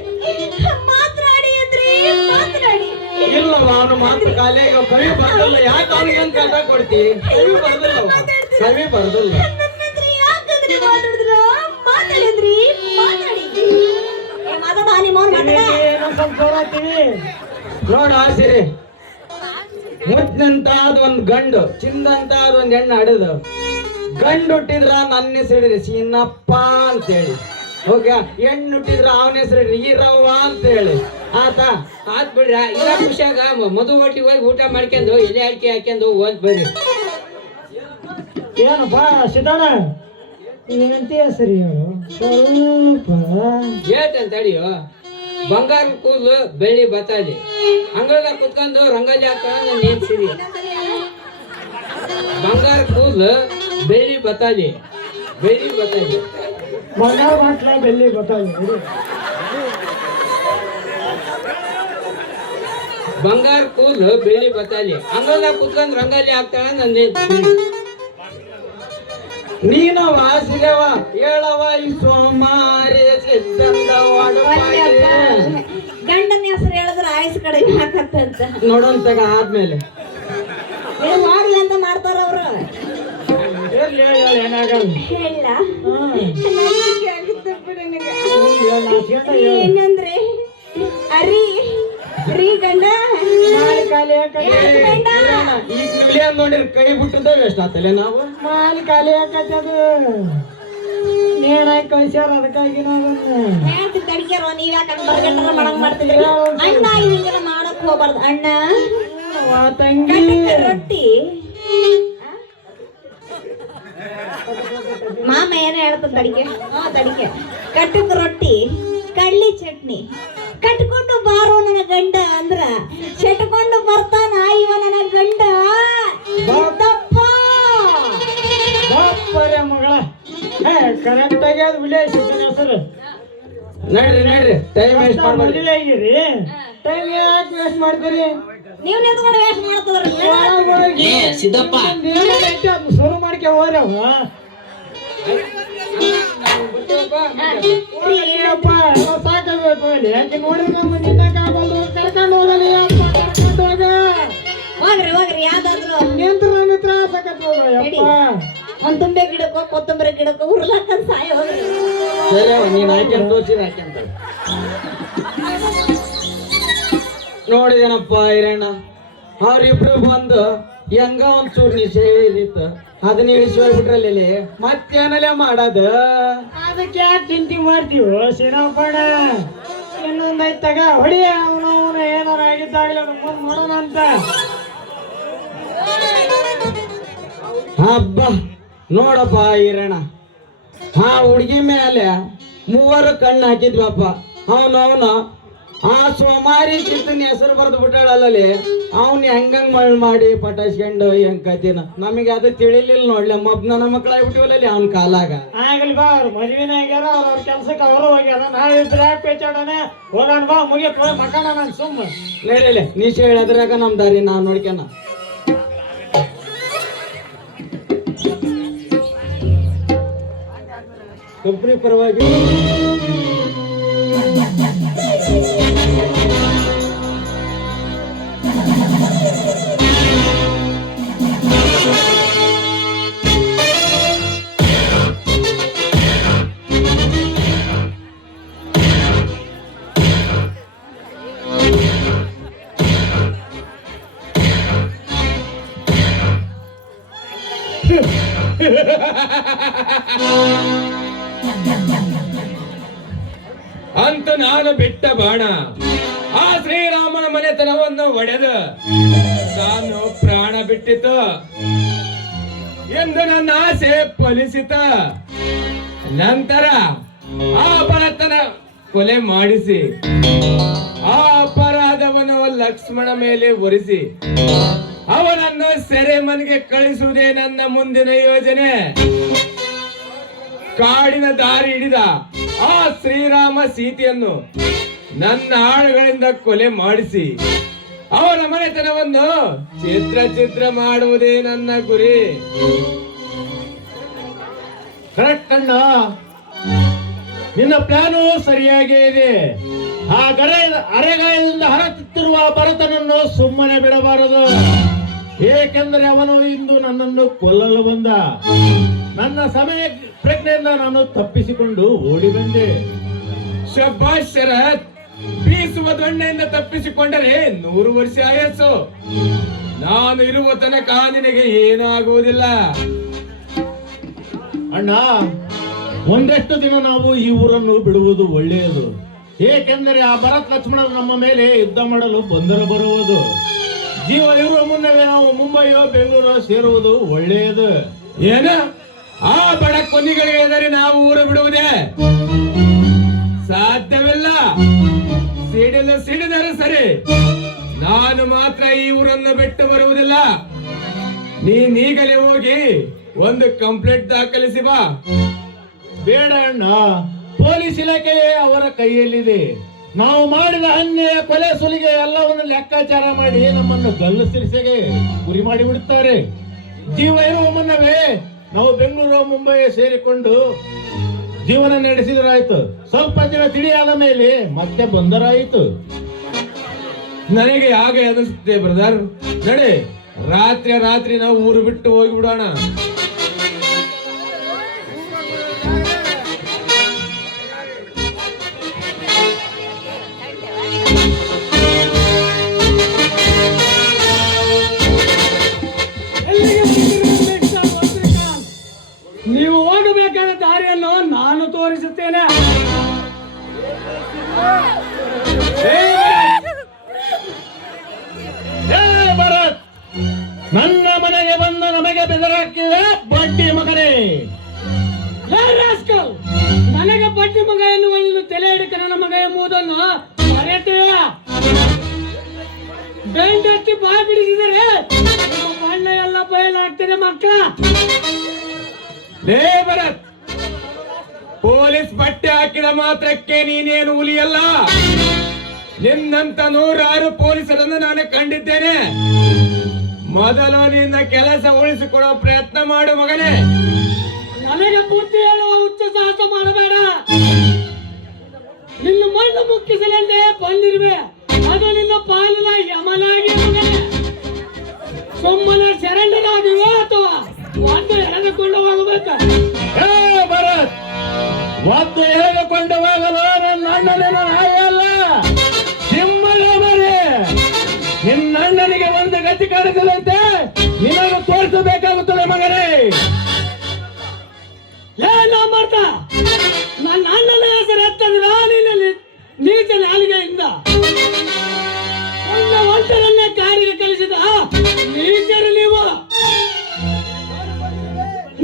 ಮಾತಾಡಿ ಅಂದ್ರೆ ಮಾತಾಡಿ. ಇಲ್ಲವ ಅವನು ಮಾತ್ರ ಕಾಲಿಗೆ ಕವಿ ಬರ್ದಲ್ಲ. ಯಾಕೆ ಅವನಿಗೆ ಅಂತ ಕಾಟ ಕೊಡ್ತಿ? ಕವಿ ಬರ್ದಲ್ಲ, ಕವಿ ಬರ್ದಲ್ಲ. ನನ್ನತ್ರ ಯಾಕಂದ್ರೆ ಮಾತಾಡಿದ್ರ ಸ್ವಲ್ಪ ಜೋರಾಗ್ತೀವಿ. ನೋಡ ಆಸಿರಿ ಮುದ್ದಂತ ಒಂದ್ ಗಂಡು ಚಿಂದಂತ ಒಂದ್ ಹೆಣ್ಣು ಆಡದು ಗಂಡು ಹುಟ್ಟಿದ್ರ ನನ್ನ ಹೆಸರಿಡ್ರಿ ಸೀನಪ್ಪ ಅಂತೇಳಿ ಓಕೆ ಹೆಣ್ಣು ಹುಟ್ಟಿದ್ರ ಅವನ ಹೆಸರಿಡ್ರಿ ಈರವ್ವ ಅಂತೇಳಿ ಆತ ಆತ್ ಬಿಡ್ರ ಇಲ್ಲ ಖುಷಿಯಾಗ ಮಧು ಒಟ್ಟಿಗೆ ಹೋಗಿ ಊಟ ಮಾಡ್ಕೊಂಡು ಎಲೆ ಅಡಿಕೆ ಹಾಕ್ಯಂಡು ಓದ್ ಬರ್ರಿ. ಏನಪ್ಪ ಸಿದ್ದಣ್ಣ ಏನಂತೀಯ ಸರಿ ಹೇಳು ಸ್ವಲ್ಪ. ಹೇಳ್ತೇನೆ ತಡಿಯೋ. ಬಂಗಾರ ಕೂದಲು ಬೆಳ್ಳಿ ಬತ್ತಾಲಿ ಅಂಗಳದಾಗ ಕುತ್ಕೊಂಡು ರಂಗೋಲಿ ಹಾಕೊಂಡು ನೇಮ್ಸಿರಿ. ಬಂಗಾರ ಕೂದಲು ಬೆಳ್ಳಿ ಬತ್ತಾಲಿ ಬಂಗಾರ ಬಾಟ್ಲ ಬೆಳ್ಳಿ ಗೊತ್ತಾಗ. ಬಂಗಾರ ಕೂದಲು ಬೆಳ್ಳಿ ಬತ್ತಾಲಿ ಅಂಗಳದಾಗ ಕುತ್ಕೊಂಡು ರಂಗೋಲಿ ಹಾಕ್ತಾಳ ನನ್ನ ನೇಮ್ಸಿರಿ. ನೀನವ ಸಿಗವ ಹೇಳವ ಈ ಸೋಮಾರಿ ಸಿದ್ದಂದ ಗಂಡನ ಹೆಸರು ಹೇಳಿದ್ರೆ ಆಯುಸ್ ಕಡಿಮೆ ಹಾಕತ್ತಂತ ನೋಡೋಂತಾಗ ಆದ್ಮೇಲೆ ಮಾಡ್ಲಿ ಅಂತ ಮಾಡ್ತಾರ ಅವ್ರು. ಇರ್ಲಿ ಹೇಳು ಏನಾಗಲ್ಲ. ಹೇಳ ನಾಚಿಕೊಂಡ ಏನಂದ್ರೆ ಅರಿ ರೀ ಗಂಡ ಖಾಲಿ ಗಂಡ ಈಗ ನುಲಿ ಅಂದ್ ನೋಡಿರ್ ಕೈ ಬಿಟ್ಟದ ವೇಸ್ಟ್ ಆತಲೆ ನಾವು ಮಾಲಿ ಖಾಲಿ ಹಾಕತ್ತದು ನೇಣಾಗಿ ಕಳಿಸ್ಯಾರ ಅದಕ್ಕಾಗಿ ನಾವನ್ನ ಹೇಳ್ತಿ ತಡಿಕ್ಯಾರ ನೀವ್ ಯಾಕಂದ್ ಬರ್ಗಟ್ರ ಮಾಡಂಗ್ ಮಾಡ್ತಿದ್ರಿ. ಅಣ್ಣ ಹಿಂಗೆಲ್ಲ ಮಾಡಕ್ ಹೋಗ್ಬಾರ್ದು ಅಣ್ಣ. ತಂಗಿ ಕಟ್ಟಕ್ಕೆ ರೊಟ್ಟಿ ಮಾಮ ಏನೇ ಹೇಳ್ತಾನ ತಡಿಕೆ ತಡಿಕೆ ಕಟ್ಟಕ್ ರೊಟ್ಟಿ ಕಡ್ಲಿ ಚಟ್ನಿ ಕಟ್ಕೊಂಡು ಬಾರೋ ನನ್ನ ಗಂಡ ಅಂದ್ರ ಚಟ್ಕೊಂಡು ಬರ್ತಾನ ಇವ ನನ್ನ ಗಂಡ ದಪ್ಪ. ಬಾಪ್ಪರೆ ಮಗಳ ಕರೆಕ್ಟ್ ಆಗಿ ಅದು ವಿಲೇಜ್ ಹೆಸರು ನಡ್ರಿ ಟೈಮ್ ವೇಸ್ಟ್ ಮಾಡ್ಬೇಡ್ರಿ. ಮದುವೆ ಆಗಿರಿ ಟೈಮ್ ಯಾಕೆ ವೇಸ್ಟ್ ಮಾಡ್ತೀರಿ? ನೀವ್ ನಿಂತ್ಕೊಂಡು ವೇಸ್ಟ್ ಮಾಡ್ತದ್ರಿ. ಸಿದ್ದಪ್ಪ ಶುರು ಮಾಡ್ಕೆ ಹೋದ್ರವ ಸಾಕಾಗಬೇಕು ಇಲ್ಲಿ ಯಾಕೆ ನೋಡಿದ್ರೆ ನಿನ್ನಕ್ಕಾಗಲ್ಲ ಕರ್ಕೊಂಡು ಹೋಗಲಿ ಕರ್ಕೊಂಡು ಹೋಗ ಹೋಗ್ರಿ ಯಾವ್ದಾದ್ರು ನಿಂತ್ರ ಮಿತ್ರ ಸಕತ್ ಯಪ್ಪ ಒಂದ್ ತುಂಬೆ ಗಿಡಕ್ಕೋ ಕೊತ್ತಂಬರಿ ಗಿಡಕ್ಕೋ ಉರ್ಲಾಕಂದ್ ಸಾಯ ಹೋಗ್ರಿ. ಸರಿ ನೀನ್ ಹಾಕ್ಯಂತ ತೋರ್ಸಿರ ಹಾಕ್ಯಂತ ನೋಡಿದೇನಪ್ಪ ಹಿರಣ್ಣ ಅವ್ರಿಬ್ರು ಬಂದು ಹೆಂಗ ಒಂಚೂರು ನಿಶೆ ಹೇಳಿತ್ತು ಅದನ್ನ ಇಳಿಸಿ ಹೋಗ್ಬಿಟ್ರಲ್ಲಿ ಮತ್ತೇನಲ್ಲೇ ಮಾಡೋದು. ಅದಕ್ಕೆ ಯಾಕೆ ಚಿಂತೆ ಮಾಡ್ತೀವೋ ಸಿನಪ್ಪಣ ಇನ್ನೊಂದೈತ್ ತಗ ಹೊಡಿ ಅವನು ಏನಾರ ಆಗಿದ್ದಾಗಲೇ ಮುಂದೆ ನೋಡೋಣ ಅಂತ. ಹಬ್ಬ ನೋಡಪ್ಪ ಹಿರಣ್ಣ ಆ ಹುಡ್ಗಿ ಮೇಲೆ ಮೂವರು ಕಣ್ಣು ಹಾಕಿದ್ವಪ್ಪ ಅವನು ಆ ಸೋಮಾರಿ ಚಿತ್ತನ ಹೆಸರು ಬರೆದು ಬಿಟ್ಟಾಳಲ್ಲಿ ಅವ್ನ ಹೆಂಗಂಗ್ ಮಳ್ ಮಾಡಿ ಪಟಾಯಿಸ್ಕೊಂಡು ಹೆಂಗ್ ಕತಿನ ನಮಗೆ ಅದು ತಿಳಿಲಿಲ್ಲ ನೋಡ್ಲಿ ನನ್ನ ಮಕ್ಕಳಾಗ್ಬಿಟ್ಟಿವಲ್ಲಿ ಅವನ ಕಾಲಾಗ ಆಗಲಿ ಬಾ ಅವ್ರು ಮದುವೆನ ಆಗ್ಯಾರ ಅವ್ರ ಕೆಲ್ಸಕ್ಕೆ ಅವರು ಹೋಗ್ಯಾರ ನಾವಿಬ್ರು ಯಾಕೆ ಪೇಚಾಡೋಣ ಹೋಗೋಣ ಬಾ ಮುಗಿಯ ಮಕ್ಕಳ ನಾನು ಸುಮ್ಮ ನಡೀಲಿ ನೀಶೆ ಹೇಳದ್ರಾಗ ನಮ್ ದಾರಿ ನಾವ್ ನೋಡ್ಕ್ಯಾನ ಕಂಪ್ನಿ ಪರವಾಗಿ ಅಂತ ನಾನು ಬಿಟ್ಟ ಬಾಣ ಆ ಶ್ರೀರಾಮನ ಮನೆತನವನ್ನು ಒಡೆದು ತಾನು ಪ್ರಾಣ ಬಿಟ್ಟಿತು ಎಂದು ನನ್ನ ಆಸೆ ಫಲಿಸಿತ. ನಂತರ ಆ ಭರತನ ಕೊಲೆ ಮಾಡಿಸಿ ಆ ಅಪರಾಧವನ್ನು ಲಕ್ಷ್ಮಣ ಮೇಲೆ ಹೊರಿಸಿ ಅವನನ್ನು ಸೆರೆಮನೆಗೆ ಕಳಿಸುವುದೇ ನನ್ನ ಮುಂದಿನ ಯೋಜನೆ. ಕಾಡಿನ ದಾರಿ ಹಿಡಿದ ಆ ಶ್ರೀರಾಮ ಸೀತೆಯನ್ನು ನನ್ನ ಆಳುಗಳಿಂದ ಕೊಲೆ ಮಾಡಿಸಿ ಅವರ ಮನೆತನವನ್ನು ಚಿತ್ರ ಮಾಡುವುದೇ ನನ್ನ ಗುರಿ. ಕರೆಕ್ಟ್ ಅಣ್ಣ, ನಿನ್ನ ಪ್ಲಾನು ಸರಿಯಾಗೇ ಇದೆ. ಆ ಅರೆಗಾಯದಿಂದ ಹರಸುತ್ತಿರುವ ಭರತನನ್ನು ಸುಮ್ಮನೆ ಬಿಡಬಾರದು. ಏಕೆಂದರೆ ಅವನು ಇಂದು ನನ್ನನ್ನು ಕೊಲ್ಲಲು ಬಂದ. ನನ್ನ ಸಮಯ ಪ್ರಜ್ಞೆಯಿಂದ ನಾನು ತಪ್ಪಿಸಿಕೊಂಡು ಓಡಿ ಬಂದೆ. ಶಭಾಷ್ ಶರತ್, ಬೀಸುವ ದೊಣ್ಣೆಯಿಂದ ತಪ್ಪಿಸಿಕೊಂಡರೆ 100 ವರ್ಷ ಆಯಸ್ಸು. ನಾನು ಇರುವ ತನಕ ನಿನಗೆ ಏನಾಗುವುದಿಲ್ಲ. ಅಣ್ಣ, ಒಂದಷ್ಟು ದಿನ ನಾವು ಈ ಊರನ್ನು ಬಿಡುವುದು ಒಳ್ಳೆಯದು. ಏಕೆಂದರೆ ಆ ಭರತ್ ಲಕ್ಷ್ಮಣರು ನಮ್ಮ ಮೇಲೆ ಯುದ್ಧ ಮಾಡಲು ಬರುವುದು. ಜೀವ ಇರುವ ಮುನ್ನವೇ ನಾವು ಮುಂಬೈಯೋ ಬೆಂಗಳೂರು ಸೇರುವುದು ಒಳ್ಳೆಯದು. ಏನ ಆ ಬಡ ಕೊನ್ನಿಗಳಿಗೆ ಎದರೆ ನಾವು ಊರು ಬಿಡುವುದೇ ಸಾಧ್ಯವಿಲ್ಲ. ಸಿಡಿದರೆ ಸರಿ, ನಾನು ಮಾತ್ರ ಈ ಊರನ್ನು ಬಿಟ್ಟು ಬರುವುದಿಲ್ಲ. ನೀನೀಗಲೇ ಹೋಗಿ ಒಂದು ಕಂಪ್ಲೇಂಟ್ ದಾಖಲಿಸಿ ಬಾ. ಬೇಡ ಅಣ್ಣ, ಪೊಲೀಸ್ ಇಲಾಖೆಯೇ ಅವರ ಕೈಯಲ್ಲಿದೆ. ನಾವು ಮಾಡಿದ ಅನ್ಯಾಯ, ಕೊಲೆ, ಸುಲಿಗೆ ಎಲ್ಲವನ್ನು ಲೆಕ್ಕಾಚಾರ ಮಾಡಿ ನಮ್ಮನ್ನು ಗಲ್ಲು ಸಿರಿಸೆಗೆ ಗುರಿ ಮಾಡಿ ಬಿಡುತ್ತಾರೆ. ಜೀವ ಇರುವ ಮುನ್ನವೇ ನಾವು ಬೆಂಗಳೂರು ಮುಂಬೈ ಸೇರಿಕೊಂಡು ಜೀವನ ನಡೆಸಿದರಾಯ್ತು. ಸ್ವಲ್ಪ ದಿನ ತಿಳಿಯಾದ ಮೇಲೆ ಮತ್ತೆ ಬಂದರಾಯಿತು. ನನಗೆ ಹಾಗೆ ಅನಿಸುತ್ತೆ ಬ್ರದರ್. ನಡೆ, ರಾತ್ರಿ ನಾವು ಊರು ಬಿಟ್ಟು ಹೋಗಿಬಿಡೋಣ. ನೀವು ಹೋಗಬೇಕಾದ ದಾರಿಯನ್ನು ನಾನು ತೋರಿಸುತ್ತೇನೆ. ಭರತ್, ನನ್ನ ಮನೆಗೆ ಬಂದ ನಮಗೆ ಬೆದರಾಕಿದೆ ಬಡ್ಡಿ ಮಗನೇ. ನನಗೆ ಬಡ್ಡಿ ಮಗ ಎನ್ನುವ ತಲೆ ಹಿಡಿಕ ನನ್ನ ಮಗ ಎಂಬುದನ್ನು ಮರೆತೆಯ. ಬೆಂಡತ್ತಿ ಬಾಯಿ ಬಿಡಿಸಿದರೆ ಬಣ್ಣ ಎಲ್ಲ ಬಯಲಾಗ್ತದೆ ಮಕ್ಕಳ. ಲೇ ಭರತ್, ಪೊಲೀಸ್ ಬಟ್ಟೆ ಹಾಕಿದ ಮಾತ್ರಕ್ಕೆ ನೀನೇನು ಹುಲಿಯಲ್ಲ. ನಿನ್ನಂತ 106 ಪೊಲೀಸರನ್ನು ನಾನು ಕಂಡಿದ್ದೇನೆ. ಮೊದಲು ನಿನ್ನ ಕೆಲಸ ಉಳಿಸಿಕೊಡೋ ಪ್ರಯತ್ನ ಮಾಡು ಮಗನೇ. ನನಗೆ ಬುದ್ಧಿ ಹೇಳುವ ಹುಚ್ಚ ಸಾಹಸ ಮಾಡಬೇಡ. ನಿನ್ನ ಮಣ್ಣು ಮುಕ್ಕಿಸಲೆಂದೇ ಬಂದಿರುವೆ. ಅದು ನಿನ್ನ ಪಾಲಿನ ಯಮನಾಗಿ ಮಗನೇ. ಸುಮ್ಮನೆ ಸರೆಂಡರ್ ಆಗಿವೆ ಅಥವಾ ಒಂದು ಎಳೆದುಕೊಂಡು ಹೋಗಬೇಕು. ಭರತ್, ಒದ್ದು ಎಳೆದುಕೊಂಡು ಹೋಗಲು ನನ್ನ ಅಣ್ಣನೇನು ನಾಯಲ್ಲ, ಸಿಂಹಳ ಮರಿ. ನಿನ್ನ ಅಣ್ಣನಿಗೆ ಒಂದು ಗತಿ ಕಾಣಿಸದಂತೆ ನಿನಗೆ ತೋರಿಸಬೇಕಾಗುತ್ತದೆ ಮಗನೇ. ಏನೋ ಮಾಡ್ತಾ ನನ್ನ ಅಣ್ಣನ ಹೆಸರು ಎತ್ತಂದ್ರ ನಿನ್ನ ನೀಚ ನಾಲಿಗೆಯಿಂದ ಒಂಟರನ್ನೇ ಕಾಡಿಗೆ ಕಳಿಸಿದ ನೀಚರು ನೀವು.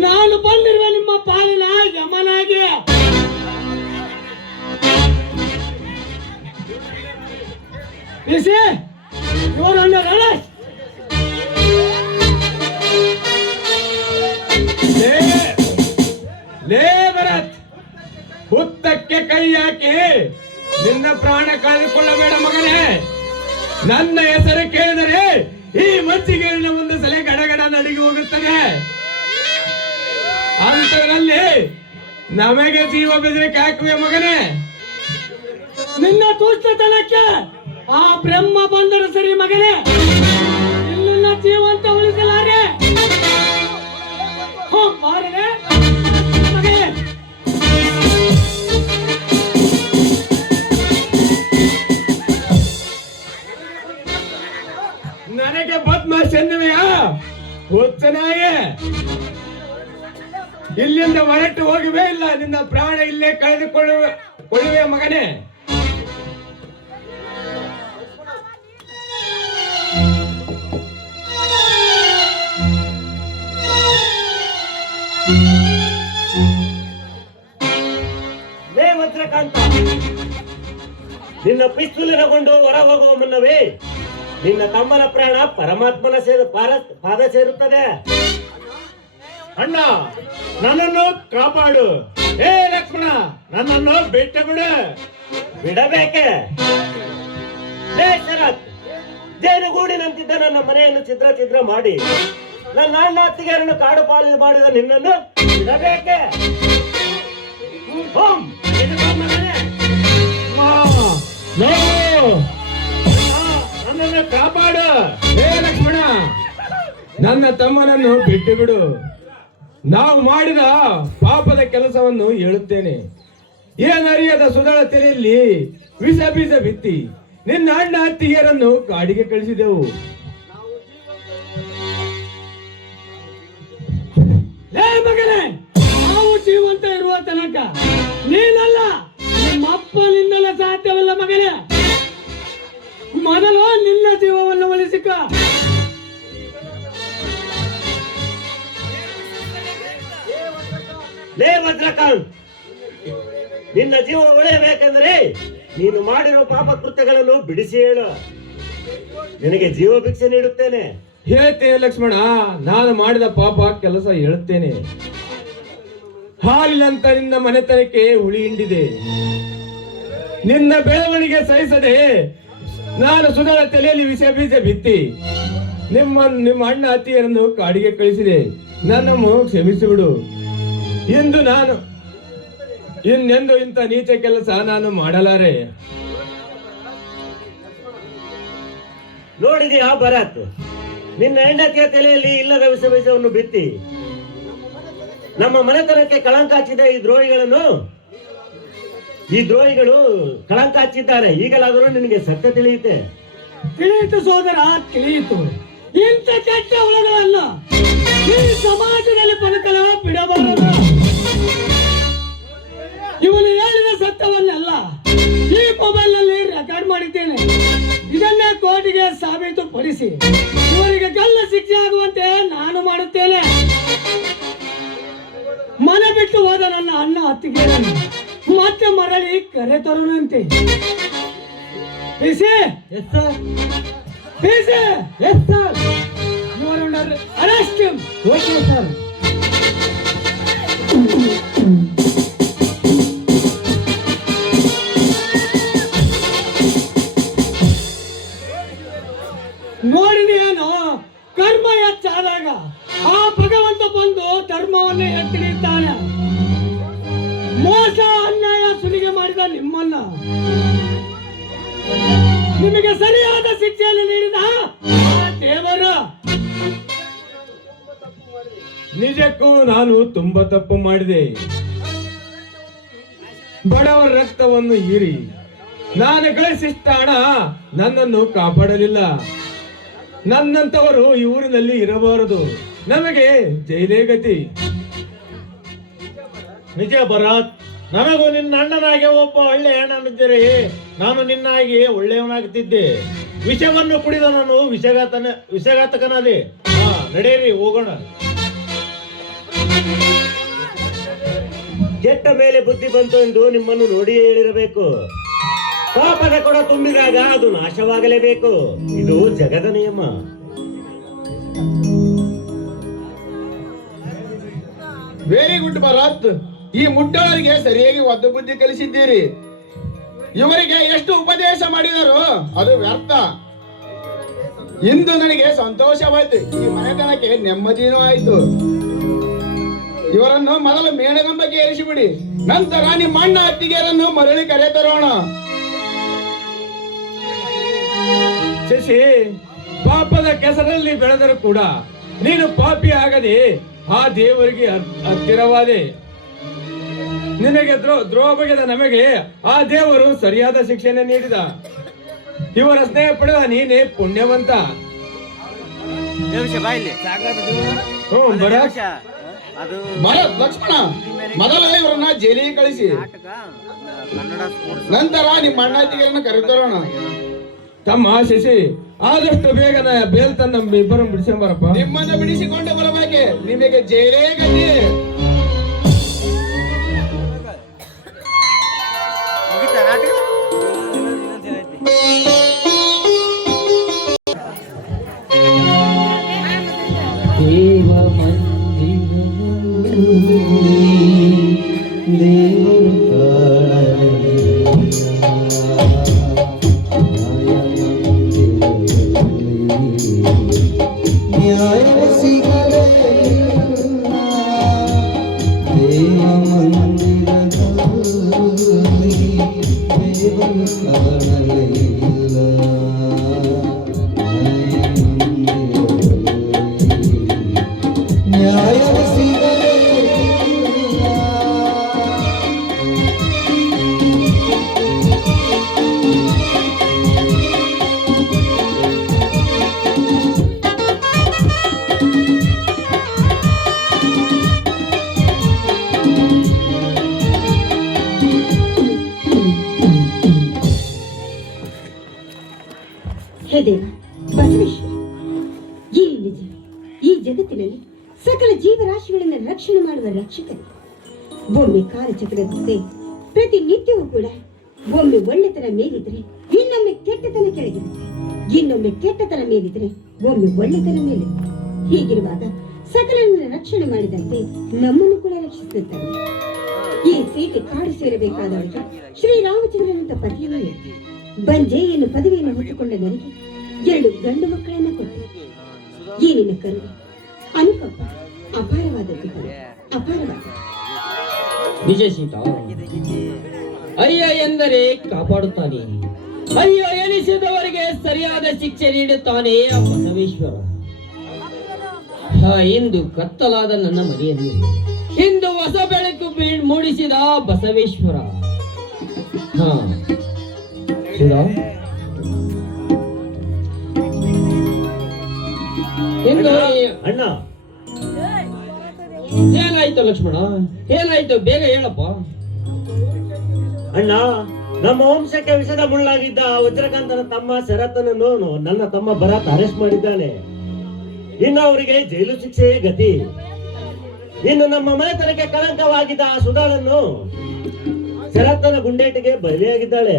ನಾನು ಬಂದಿರುವ ನಿಮ್ಮ ಪಾಲಿನ ಯಮನಾಗಿ. ಇವರನ್ನ ಲೇ ಭರತ್, ಹುತ್ತಕ್ಕೆ ಕೈ ಹಾಕಿ ನಿನ್ನ ಪ್ರಾಣ ಕಳೆದುಕೊಳ್ಳಬೇಡ ಮಗನೇ. ನನ್ನ ಹೆಸರು ಕೇಳಿದರೆ ಈ ಮಚ್ಚಿಗೇರಿನ ಒಂದು ಸಲ ಗಡಗಡ ನಡುಗಿ ಹೋಗುತ್ತದೆ. ಅಂತರಲ್ಲಿ ನಮಗೆ ಜೀವ ಬೆದರಿಕೆ ಹಾಕುವೆ ಮಗನೇ. ನಿನ್ನ ತುಷ್ಟತನಕ್ಕೆ ಆ ಬ್ರಹ್ಮ ಬಂದರು ಸರಿ ಮಗನೇ. ನಿನ್ನ ಜೀವಂತ ಉಳಿಸಲಾರೆ. ಮಗನೇ, ನನಗೆ ಬದ್ಮಾಶ್ ಎನ್ನುವೆಯಾ ಹುಚ್ಚನಾಯೇ? ಇಲ್ಲಿಂದ ಹೊರಟು ಹೋಗುವೆ, ಇಲ್ಲ ನಿನ್ನ ಪ್ರಾಣ ಇಲ್ಲೇ ಕಳೆದುಕೊಳ್ಳುವೆ ಮಗನೇ. ಲೇ ಮಂತ್ರಕಾಂತ, ನಿನ್ನ ಪಿಸ್ತೂಲಿನಗೊಂಡು ಹೊರ ಹೋಗುವ ಮುನ್ನವೇ ನಿನ್ನ ತಮ್ಮನ ಪ್ರಾಣ ಪರಮಾತ್ಮನ ಪಾದ ಸೇರುತ್ತದೆ. ಅಣ್ಣ, ನನ್ನನ್ನು ಕಾಪಾಡು. ಏ ಲಕ್ಷ್ಮಣ, ನನ್ನನ್ನು ಬಿಟ್ಟು ಬಿಡು. ಬಿಡಬೇಕೆ? ಲೇ ಶರತ್, ಜೇನುಗೂಡಿನಂತಿದ್ದ ನನ್ನ ಮನೆಯನ್ನು ಛಿದ್ರ ಮಾಡಿ ನನ್ನ ಅಣ್ಣ ಅತ್ತಿಗೆಯರನ್ನು ಕಾಡು ಪಾಲು ಮಾಡಿದ ನಿನ್ನನ್ನು ಬಿಡಬೇಕೆ? ನನ್ನನ್ನು ಕಾಪಾಡು. ಹೇ ಲಕ್ಷ್ಮಣ, ನನ್ನ ತಮ್ಮನನ್ನು ಬಿಟ್ಟು ಬಿಡು. ನಾವು ಮಾಡಿದ ಪಾಪದ ಕೆಲಸವನ್ನು ಹೇಳುತ್ತೇನೆ. ಏನರಿಯದ ಸುಧಳ ತಲೆಯಲ್ಲಿ ವಿಷ ಬೀಜ ಬಿತ್ತಿ ನಿನ್ನ ಅಣ್ಣ ಅತ್ತಿಗೆಯರನ್ನು ಕಾಡಿಗೆ ಕಳಿಸಿದೆವು. ಲೇ ಮಗನೇ, ನಾವು ಜೀವಂತ ಇರುವ ತನಕ ನೀನಲ್ಲ ನಿಮ್ಮಪ್ಪನಿಂದಲೇ ಸಾಧ್ಯವಿಲ್ಲ ಮಗನೇ. ಮೊದಲು ನಿನ್ನ ಜೀವವನ್ನು ಉಳಿಸಿಕ. ಲೇ ಭದ್ರಕಾಂತ್, ನಿನ್ನ ಜೀವ ಉಳಿಯಬೇಕೆಂದರೆ ನೀನು ಮಾಡಿರೋ ಪಾಪ ಕೃತ್ಯಗಳನ್ನು ಬಿಡಿಸಿ ಹೇಳು. ನಿನಗೆ ಜೀವ ಭಿಕ್ಷೆ ನೀಡುತ್ತೇನೆ. ಹೇಳ್ತೇನೆ ಲಕ್ಷ್ಮಣ, ನಾನು ಮಾಡಿದ ಪಾಪ ಕೆಲಸ ಹೇಳುತ್ತೇನೆ. ಹಾಲಿನಂತ ನಿನ್ನ ಮನೆತನಕ್ಕೆ ಹುಳಿ ಹಿಂಡಿದೆ. ನಿನ್ನ ಬೆಳವಣಿಗೆ ಸಹಿಸದೆ ನಾನು ಸುಧಾರ ತಲೆಯಲ್ಲಿ ವಿಷ ಬೀಜ ಬಿತ್ತಿ ನಿಮ್ಮ ಅಣ್ಣ ಅತ್ತಿಯರನ್ನು ಕಾಡಿಗೆ ಕಳಿಸಿದೆ. ನನ್ನನ್ನು ಕ್ಷಮಿಸಿಬಿಡು. ಇನ್ನೆಂದು ಇಂಥ ನೀಚ ಕೆಲಸ ನಾನು ಮಾಡಲಾರೆ. ನೋಡಿದೆಯಾ ಭರತ್, ನಿನ್ನ ಹೆಂಡತಿಯ ತಲೆಯಲ್ಲಿ ಇಲ್ಲದ ವಿಷ ಬೀಜವನ್ನು ಬಿತ್ತಿ ನಮ್ಮ ಮನೆತನಕ್ಕೆ ಕಳಂಕ ಹಚ್ಚಿದ ಈ ದ್ರೋಹಿಗಳು ಕಳಂಕ ಹಚ್ಚಿದ್ದಾರೆ. ಈಗಲಾದರೂ ನಿನಗೆ ಸತ್ಯ ತಿಳಿಯುತ್ತೆ. ತಿಳಿಯಿತು ಸೋದರ, ತಿಳಿಯಿತು. ಇಂಥ ಕೆಟ್ಟ ಹುಳಗಳನ್ನ ಈ ಸಮಾಜದಲ್ಲಿ ಬದುಕಲು ಬಿಡಬಾರದು. ಇವನು ಹೇಳಿದ ಸತ್ಯವನ್ನೆಲ್ಲ ಈ ಮೊಬೈಲ್ ನಲ್ಲಿ ರೆಕಾರ್ಡ್ ಮಾಡಿದ್ದೇನೆ. ಇದನ್ನೇ ಕೋರ್ಟಿಗೆ ಸಾಬೀತುಪಡಿಸಿ ಇವರಿಗೆ ಗಲ್ಲ ಶಿಕ್ಷೆ ಆಗುವಂತೆ ನಾನು ಮಾಡುತ್ತೇನೆ. ಮನೆ ಬಿಟ್ಟು ಹೋದ ನನ್ನ ಅಣ್ಣ ಅತ್ತಿಗೆ ಮತ್ತೆ ಮರಳಿ ಕರೆ ತರೋಣಂತೆ. Arrest him. Okay sir. ನೋಡಿದೇನು, ಕರ್ಮ ಹೆಚ್ಚಾದಾಗ ಆ ಭಗವಂತ ಬಂದು ಧರ್ಮವನ್ನೇ ಎತ್ತಿಡಿದ್ದಾನೆ. ಮೋಸ ಅನ್ಯಾಯ ಸುಲಿಗೆ ಮಾಡಿದ ನಿಮಗೆ ಸರಿಯಾದ ಶಿಕ್ಷೆಯನ್ನು ನೀಡಿದ ಆ ದೇವರು. ನಿಜಕ್ಕೂ ನಾನು ತುಂಬಾ ತಪ್ಪು ಮಾಡಿದೆ. ಬಡವರ ರಕ್ತವನ್ನು ಹೀರಿ ನಾನು ಗಳಿಸಿಷ್ಟ ಹಣ ನನ್ನನ್ನು ಕಾಪಾಡಲಿಲ್ಲ. ನನ್ನಂತವರು ಈ ಊರಿನಲ್ಲಿ ಇರಬಾರದು. ನಮಗೆ ಜೈಲೇ ಗತಿ. ನಿಜ ಭರತ್, ನನಗೂ ನಿನ್ನ ಅಣ್ಣನಾಗೆ ಒಬ್ಬ ಒಳ್ಳೆ ಅಣ್ಣನಿದ್ದರೆ ನಾನು ನಿನ್ನಾಗಿ ಒಳ್ಳೆಯವನಾಗ್ತಿದ್ದೆ. ವಿಷವನ್ನು ಕುಡಿದ ನಾನು ವಿಷಘಾತಕನಾದೆ. ನಡೆಯಿರಿ, ಹೋಗೋಣ. ಕೆಟ್ಟ ಮೇಲೆ ಬುದ್ಧಿ ಬಂತು ಎಂದು ನಿಮ್ಮನ್ನು ನೋಡಿಯೇ ಹೇಳಿರಬೇಕು. ಪಾಪದ ಕೊಡ ತುಂಬಿದಾಗ ಅದು ನಾಶವಾಗಲೇಬೇಕು. ಇದು ಜಗದ ನಿಯಮ. Very good Bharat. ಈ ಮುಟ್ಟವರಿಗೆ ಸರಿಯಾಗಿ ಒದ್ದ ಬುದ್ಧಿ ಕಲಿಸಿದ್ದೀರಿ. ಇವರಿಗೆ ಎಷ್ಟು ಉಪದೇಶ ಮಾಡಿದರು ಅದು ವ್ಯರ್ಥ. ಇಂದು ನನಗೆ ಸಂತೋಷವಾಯ್ತು. ಈ ಮನೆತನಕ್ಕೆ ನೆಮ್ಮದಿನೂ ಆಯ್ತು. ಇವರನ್ನು ಮೊದಲು ಮೇಣಗಂಬಕ್ಕೆ ಏರಿಸಿಬಿಡಿ. ನಂತರ ನಿಮ್ಮ ಅಣ್ಣ ಅತ್ತಿಗೆಯರನ್ನು ಮರಳಿ ಕರೆ ತರೋಣ. ಶಶಿ, ಪಾಪದ ಕೆಸರಲ್ಲಿ ಬೆಳೆದರೂ ಕೂಡ ನೀನು ಪಾಪಿ ಆಗದೆ ಆ ದೇವರಿಗೆ ಹತ್ತಿರವಾದೆ. ನಿನಗೆ ದ್ರೋಹ ಬಗೆದ ನಮಗೆ ಆ ದೇವರು ಸರಿಯಾದ ಶಿಕ್ಷೆಯನ್ನು ನೀಡಿದ. ಇವರ ಸ್ನೇಹ ಪಡೆದ ನೀನೇ ಪುಣ್ಯವಂತ. ಭರತ್, ಲಕ್ಷ್ಮಣ, ಮೊದಲ ಇವರನ್ನ ಜೈಲಿಗೆ ಕಳಿಸಿ ನಂತರ ನಿಮ್ಮ ಅಣ್ಣ ಅತ್ತಿಗೆಯರನ್ನು ಕರೆತರೋಣ. ತಮ್ಮ ಶಶಿ, ಆದಷ್ಟು ಬೇಗ ಬೇಲ್ ತನ್ನ ಇಬ್ಬರು ಬಿಡಿಸಬಾರಪ್ಪ. ನಿಮ್ಮನ್ನು ಬಿಡಿಸಿಕೊಂಡು ಬರಬೇಕೆ. ನಿಮಗೆ ಜೈಲೇ ಗತಿ. ಹೇ ದೇವ ಬಸವೇಶ್ವರ, ಈ ನಿಜ ಈ ಜಗತ್ತಿನಲ್ಲಿ ಸಕಲ ಜೀವರಾಶಿಗಳನ್ನು ರಕ್ಷಣೆ ಮಾಡುವ ರಕ್ಷಕರು. ಒಮ್ಮೆ ಕಾಲಚಕ್ರದಂತೆ ಪ್ರತಿನಿತ್ಯವೂ ಕೂಡ ಒಮ್ಮೆ ಒಳ್ಳೆತನ ಮೇಲಿದ್ರೆ ಇನ್ನೊಮ್ಮೆ ಕೆಟ್ಟತನ ಕೆಳಗಿರುತ್ತೆ, ಇನ್ನೊಮ್ಮೆ ಕೆಟ್ಟತನ ಮೇಲಿದ್ರೆ ಒಮ್ಮೆ ಒಳ್ಳೆತನ ಮೇಲೆ. ಹೀಗಿರುವಾಗ ಸಕಲರನ್ನು ರಕ್ಷಣೆ ಮಾಡಿದಂತೆ ನಮ್ಮನ್ನು ಕೂಡ ರಕ್ಷಿಸುತ್ತಾರೆ. ಈ ಸೀಟೆ ಕಾಡು ಸೇರಬೇಕಾದವರಿಗೆ ಶ್ರೀರಾಮಚಂದ್ರನಂತ ಪತಿಯನ್ನು ಬಂಜೆ ಎನ್ನು ಪದವಿಯನ್ನು ಹೊತ್ತುಕೊಂಡ ನನಗೆ 2 ಗಂಡು ಮಕ್ಕಳನ್ನ ಕೊಟ್ಟೆ. ಈ ನಿನ್ನ ಕರುಣೆ ಅನುಕಂಪ ಅಪಾರವಾದದ್ದು, ಅಪಾರವಾದ. ನಿಜ ಸೀತಾ, ಅಯ್ಯ ಎಂದರೆ ಕಾಪಾಡುತ್ತಾನೆ, ಅಯ್ಯೋ ಎನಿಸಿದವರಿಗೆ ಸರಿಯಾದ ಶಿಕ್ಷೆ ನೀಡುತ್ತಾನೆ ಆ ಬಸವೇಶ್ವರ. ಇಂದು ಕತ್ತಲಾದ ನನ್ನ ಮನೆಯಲ್ಲಿ ಇಂದು ಹೊಸ ಬೆಳಕು ಮೂಡಿಸಿದ ಬಸವೇಶ್ವರ. ಅಣ್ಣ, ಏನಾಯ್ತು ಲಕ್ಷ್ಮಣ, ಏನಾಯ್ತು? ಬೇಗ ಹೇಳಪ್ಪ. ಅಣ್ಣ, ನಮ್ಮ ವಂಶಕ್ಕೆ ವಿಷದ ಮುಳ್ಳಾಗಿದ್ದ ವಜ್ರಕಾಂತನ ತಮ್ಮ ಶರತ್ತನನ್ನು ನನ್ನ ತಮ್ಮ ಭರತ್ ಅರೆಸ್ಟ್ ಮಾಡಿದ್ದಾನೆ. ಇನ್ನು ಅವರಿಗೆ ಜೈಲು ಶಿಕ್ಷೆಯೇ ಗತಿ. ಇನ್ನು ನಮ್ಮ ಮನೆತನಕ್ಕೆ ಕಳಂಕವಾಗಿದ್ದ ಆ ಸುಧಾಳನ್ನು ಶರತ್ತನ ಗುಂಡೇಟಿಗೆ ಬಲಿಯಾಗಿದ್ದಾಳೆ.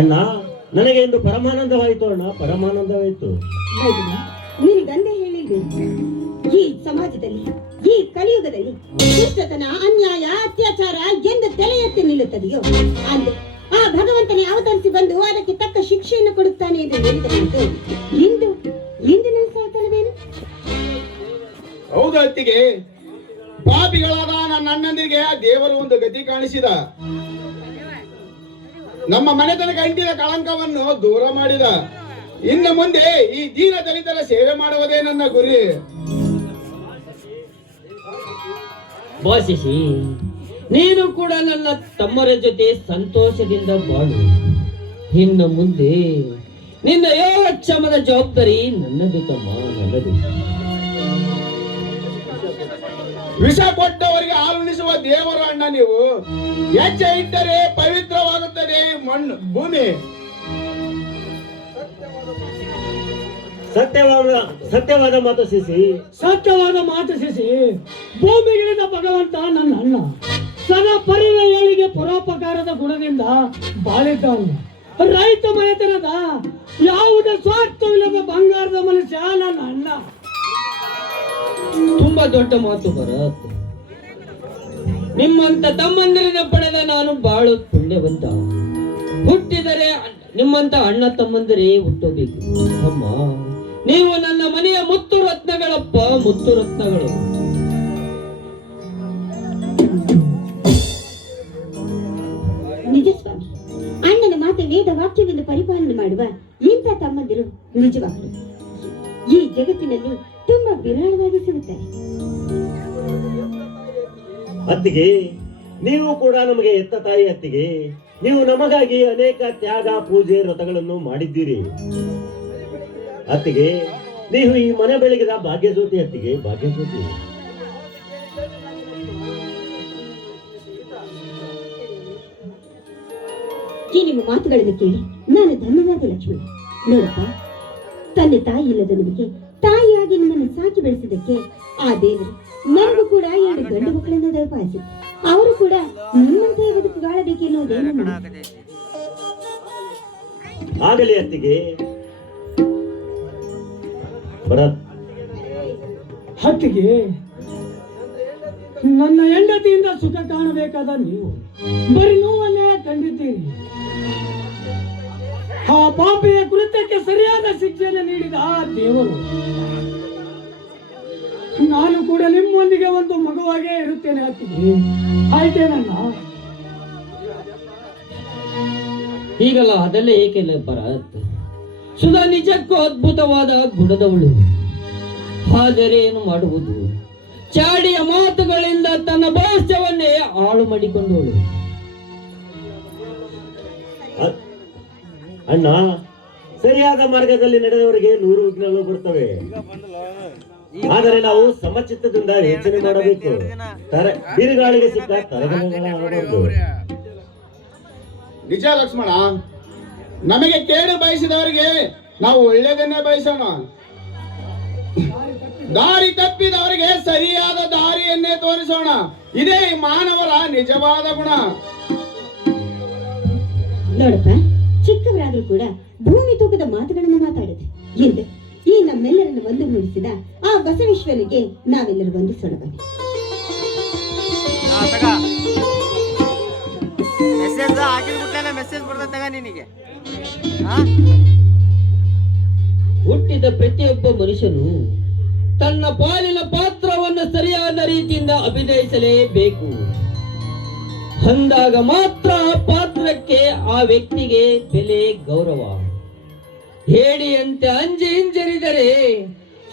ಅಣ್ಣ, ನನಗೆ ಇಂದು ಪರಮಾನಂದವಾಯಿತು ಅಣ್ಣ, ಪರಮಾನಂದವಾಯಿತು. ನಿನಗಂದೇ ಹೇಳಿದ್ದೆ, ಈ ಸಮಾಜದಲ್ಲಿ ಈ ಕಲಿಯುಗದಲ್ಲಿ ದುಷ್ಟತನ, ಅನ್ಯಾಯ, ಅತ್ಯಾಚಾರ ಎಂದು ತಲೆ ಎತ್ತಿ ನಿಲ್ಲುತ್ತದೆಯೋ ಅಂದು ಆ ಭಗವಂತನೇ ಅವತರಿಸಿ ಬಂದು ಅದಕ್ಕೆ ತಕ್ಕ ಶಿಕ್ಷೆಯನ್ನು ಕೊಡುತ್ತಾನೆ ಎಂದು ಹೇಳಿದಂತೆ ಇಂದು ನನ್ನ ಸಾಯ್ತನವೇನು? ಹೌದು ಅತ್ತಿಗೆ, ಪಾಪಿಗಳಾದ ನನ್ನ ಅಣ್ಣಂದಿರಿಗೆ ದೇವರು ಒಂದು ಗತಿ ಕಾಣಿಸಿದ. ನಮ್ಮ ಮನೆತನಕ್ಕೆ ಅಂಟಿದ ಕಳಂಕವನ್ನು ದೂರ ಮಾಡಿದ. ಇನ್ನು ಮುಂದೆ ಈ ದೀನ ದಲಿತರ ಸೇವೆ ಮಾಡುವುದೇ ನನ್ನ ಗುರಿ. ಬಾಸಿಸಿ, ನೀನು ಕೂಡ ನನ್ನ ತಮ್ಮರ ಜೊತೆ ಸಂತೋಷದಿಂದ ಬಾಳು. ಇನ್ನು ಮುಂದೆ ನಿನ್ನ ಯೋಗಕ್ಷೇಮದ ಜವಾಬ್ದಾರಿ ನನ್ನದು ತಮ್ಮ, ನನ್ನದು. ವಿಷ ಕೊಟ್ಟವರಿಗೆ ಹಾಲುಣಿಸುವ ದೇವರು ಅಣ್ಣ ನೀವು. ಹೆಜ್ಜೆ ಇಟ್ಟರೆ ಪವಿತ್ರವಾಗುತ್ತದೆ ಮಣ್ಣು ಭೂಮಿ. ಸತ್ಯವಾದ ಮಾತು ಸಿಸಿ, ಸತ್ಯವಾದ ಮಾತು ಶಿಸಿ. ಭೂಮಿಗಿಳಿದ ಭಗವಂತ ನನ್ನ ಅಣ್ಣ ಸದಾ ಪರಿವ ಏಳಿಗೆ ಪರೋಪಕಾರದ ಗುಣದಿಂದ ಬಾಳಿದ್ದಾನೆ. ರೈತ ಮನೆತನದ ಯಾವುದೇ ಸ್ವಾರ್ಥವಿಲ್ಲದ ಬಂಗಾರದ ಮನುಷ್ಯ ನನ್ನ ಅಣ್ಣ. ತುಂಬಾ ದೊಡ್ಡ ಮಾತು ಭರತ್. ನಿಮ್ಮಂತ ತಮ್ಮಂದಿರನ್ನ ಪಡೆದ ನಾನು ಬಾಳು ಪುಣ್ಯವಂತ. ಹುಟ್ಟಿದರೆ ನಿಮ್ಮಂತ ಅಣ್ಣ ತಮ್ಮಂದಿರೇ ಹುಟ್ಟಬೇಕು. ಅಮ್ಮ, ನೀವು ನನ್ನ ಮನೆಯ ಮುತ್ತು ರತ್ನಗಳಪ್ಪ, ಮುತ್ತು ರತ್ನಗಳು. ನಿಜ ಸ್ವಾಮಿ, ಅಣ್ಣನ ಮಾತು ವೇದ ವಾಕ್ಯವೆಂದು ಪರಿಪಾಲನೆ ಮಾಡುವ ಇಂಥ ತಮ್ಮಂದಿರು ನಿಜವಾಗಲು ಈ ಜಗತ್ತಿನಲ್ಲಿ ತುಂಬಾ ವಿರಳವಾಗಿ ಸಿಗುತ್ತಾರೆ. ಅತ್ತಿಗೆ, ನೀವು ಕೂಡ ನಮಗೆ ಎತ್ತ ತಾಯಿ. ಅತ್ತಿಗೆ, ನೀವು ನಮಗಾಗಿ ಅನೇಕ ತ್ಯಾಗ, ಪೂಜೆ, ವ್ರತಗಳನ್ನು ಮಾಡಿದ್ದೀರಿ. ಅತ್ತಿಗೆ, ನೀವು ಈ ಮನೆ ಬೆಳಗಿದ ಭಾಗ್ಯಜ್ಯೋತಿ. ಅತ್ತಿಗೆ, ಭಾಗ್ಯಜ್ಯೋತಿ. ಈ ನಿಮ್ಮ ಮಾತುಗಳನ್ನು ಕೇಳಿ ನಾನು ಧನ್ಯವಾದ ಲಕ್ಷ್ಮಣ. ನೋಡಪ್ಪ, ತಂದೆ ತಾಯಿ ಇಲ್ಲದ ನಮಗೆ ತಾಯಿಯಾಗಿ ನಿಮ್ಮನ್ನು ಸಾಕಿ ಬೆಳೆಸಿದ್ದಕ್ಕೆ ಆ ದೇವರು ನನಗೂ ಕೂಡ 2 ಗಂಡು ಮಕ್ಕಳನ್ನು ದಯಪಾಲಿಸಿ ಅವರು ಕೂಡ ನಿಮ್ಮಂತೆಯೇ ಬದುಕು ಬಾಳಬೇಕೆನ್ನುವುದೇ ನನ್ನ. ಆಗಲಿ ಅತ್ತಿಗೆ. ಭರತ್, ಹತ್ತಿಗೆ ನನ್ನ ಹೆಂಡತಿಯಿಂದ ಸುಖ ಕಾಣಬೇಕಾದ ನೀವು ಬರೀ ನೋವನ್ನೇ ಕಂಡಿದ್ದೀರಿ. ಆ ಪಾಪಿಯ ಕೃತ್ಯಕ್ಕೆ ಸರಿಯಾದ ಶಿಕ್ಷೆಯನ್ನು ನೀಡಿದ ಆ ದೇವರು ನಾನು ಕೂಡ ನಿಮ್ಮೊಂದಿಗೆ ಒಂದು ಮಗುವಾಗೇ ಇರುತ್ತೇನೆ. ಹತ್ತಿಗೆ ಆಯ್ತೇನಣ್ಣ? ಈಗಲ್ಲ ಅದೆಲ್ಲ ಏಕೆಲ್ಲ ಭರತ್. ಸುಧಾ ನಿಜಕ್ಕೂ ಅದ್ಭುತವಾದ ಗುಣದವಳು. ಆದರೆ ಏನು ಮಾಡುವುದು, ಚಾಡಿಯ ಮಾತುಗಳಿಂದ ತನ್ನ ಭವಿಷ್ಯವನ್ನೇ ಹಾಳು ಮಾಡಿಕೊಂಡವಳು. ಅಣ್ಣ, ಸರಿಯಾದ ಮಾರ್ಗದಲ್ಲಿ ನಡೆದವರಿಗೆ 100 ವಿಘ್ನಗಳು ಬರ್ತವೆ. ಆದರೆ ನಾವು ಸಮಚಿತ್ತದಿಂದ ಯೋಚನೆ ಮಾಡಬೇಕು. ಬಿರುಗಾಳಿಗೆ ಸಿಕ್ಕ ತರಗತಿಗಳ ನಿಜ ಲಕ್ಷ್ಮಣ, ನಮಗೆ ಕೇಡು ಬಯಸಿದವರಿಗೆ ನಾವು ಒಳ್ಳೆಯದನ್ನೇ ಬಯಸೋಣ. ದಾರಿ ತಪ್ಪಿದವರಿಗೆ ಸರಿಯಾದ ದಾರಿಯನ್ನೇ ತೋರಿಸೋಣ. ಇದೇ ಮಾನವರ ನಿಜವಾದ ಗುಣ. ನೋಡಪ್ಪ, ಚಿಕ್ಕವರಾದ್ರೂ ಕೂಡ ಭೂಮಿ ತೂಕದ ಮಾತುಗಳನ್ನು ಮಾತಾಡಿದೆ ಎಂದು ಈ ನಮ್ಮೆಲ್ಲರನ್ನು ಒಂದುಗೂಡಿಸಿದ ಆ ಬಸವೇಶ್ವರಿಗೆ ನಾವೆಲ್ಲರೂ ವಂದಿಸೋಣ ಬನ್ನಿ. ಹುಟ್ಟಿದ ಪ್ರತಿಯೊಬ್ಬ ಮನುಷ್ಯನು ತನ್ನ ಪಾಲಿನ ಪಾತ್ರವನ್ನು ಸರಿಯಾದ ರೀತಿಯಿಂದ ಅಭಿನಯಿಸಲೇಬೇಕು. ಅಂದಾಗ ಮಾತ್ರ ಆ ಪಾತ್ರಕ್ಕೆ, ಆ ವ್ಯಕ್ತಿಗೆ ಬೆಲೆ, ಗೌರವ. ಹೇಡಿಯಂತೆ ಅಂಜಿ ಹಿಂಜರಿದರೆ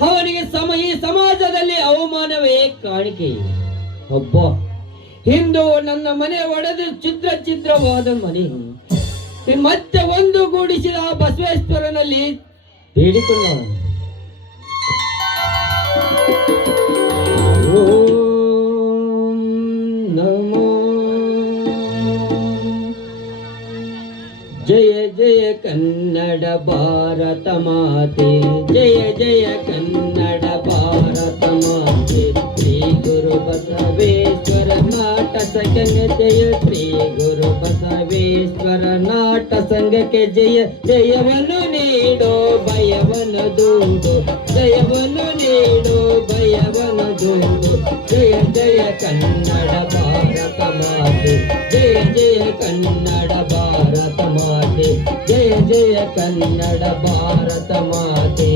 ಅವನಿಗೆ ಈ ಸಮಾಜದಲ್ಲಿ ಅವಮಾನವೇ ಕಾಣಿಕೆ. ಒಬ್ಬ ಹಿಂದೂ ನನ್ನ ಮನೆ ಒಡೆದು ಛಿದ್ರವಾದ ಮನೆ ಮತ್ತೆ ಒಂದುಗೂಡಿಸಿದ ಆ ಬಸವೇಶ್ವರನಲ್ಲಿ ಬೇಡಿಕೊಳ್ಳೋಣ. ಓಂ ನಮೋ ಜಯ ಜಯ ಕನ್ನಡ ಭಾರತ ಮಾತೆ, ಜಯ ಜಯ ಕನ್ನಡ ಭಾರತ ಮಾತೆ. ಶ್ರೀ ಗುರು ಬಸವೇಶ್ವರ ನಾಟ ಸಂಘಕ್ಕೆ ಜಯ, ಶ್ರೀ ಗುರು ಬಸವೇಶ್ವರ ನಾಟ ಸಂಘಕ್ಕೆ ಜಯ. ಜಯವನ್ನು ನೀಡೋ ಭಯವನ್ನು ದೂಡು, ಜಯವನ್ನು ನೀಡೋ ಭಯವನ್ನು ದೂಡು. ಜಯ ಜಯ ಕನ್ನಡ ಭಾರತ ಮಾತೆ, ಜಯ ಜಯ ಕನ್ನಡ ಭಾರತ ಮಾತೆ, ಜಯ ಜಯ ಕನ್ನಡ ಭಾರತ ಮಾತೆ.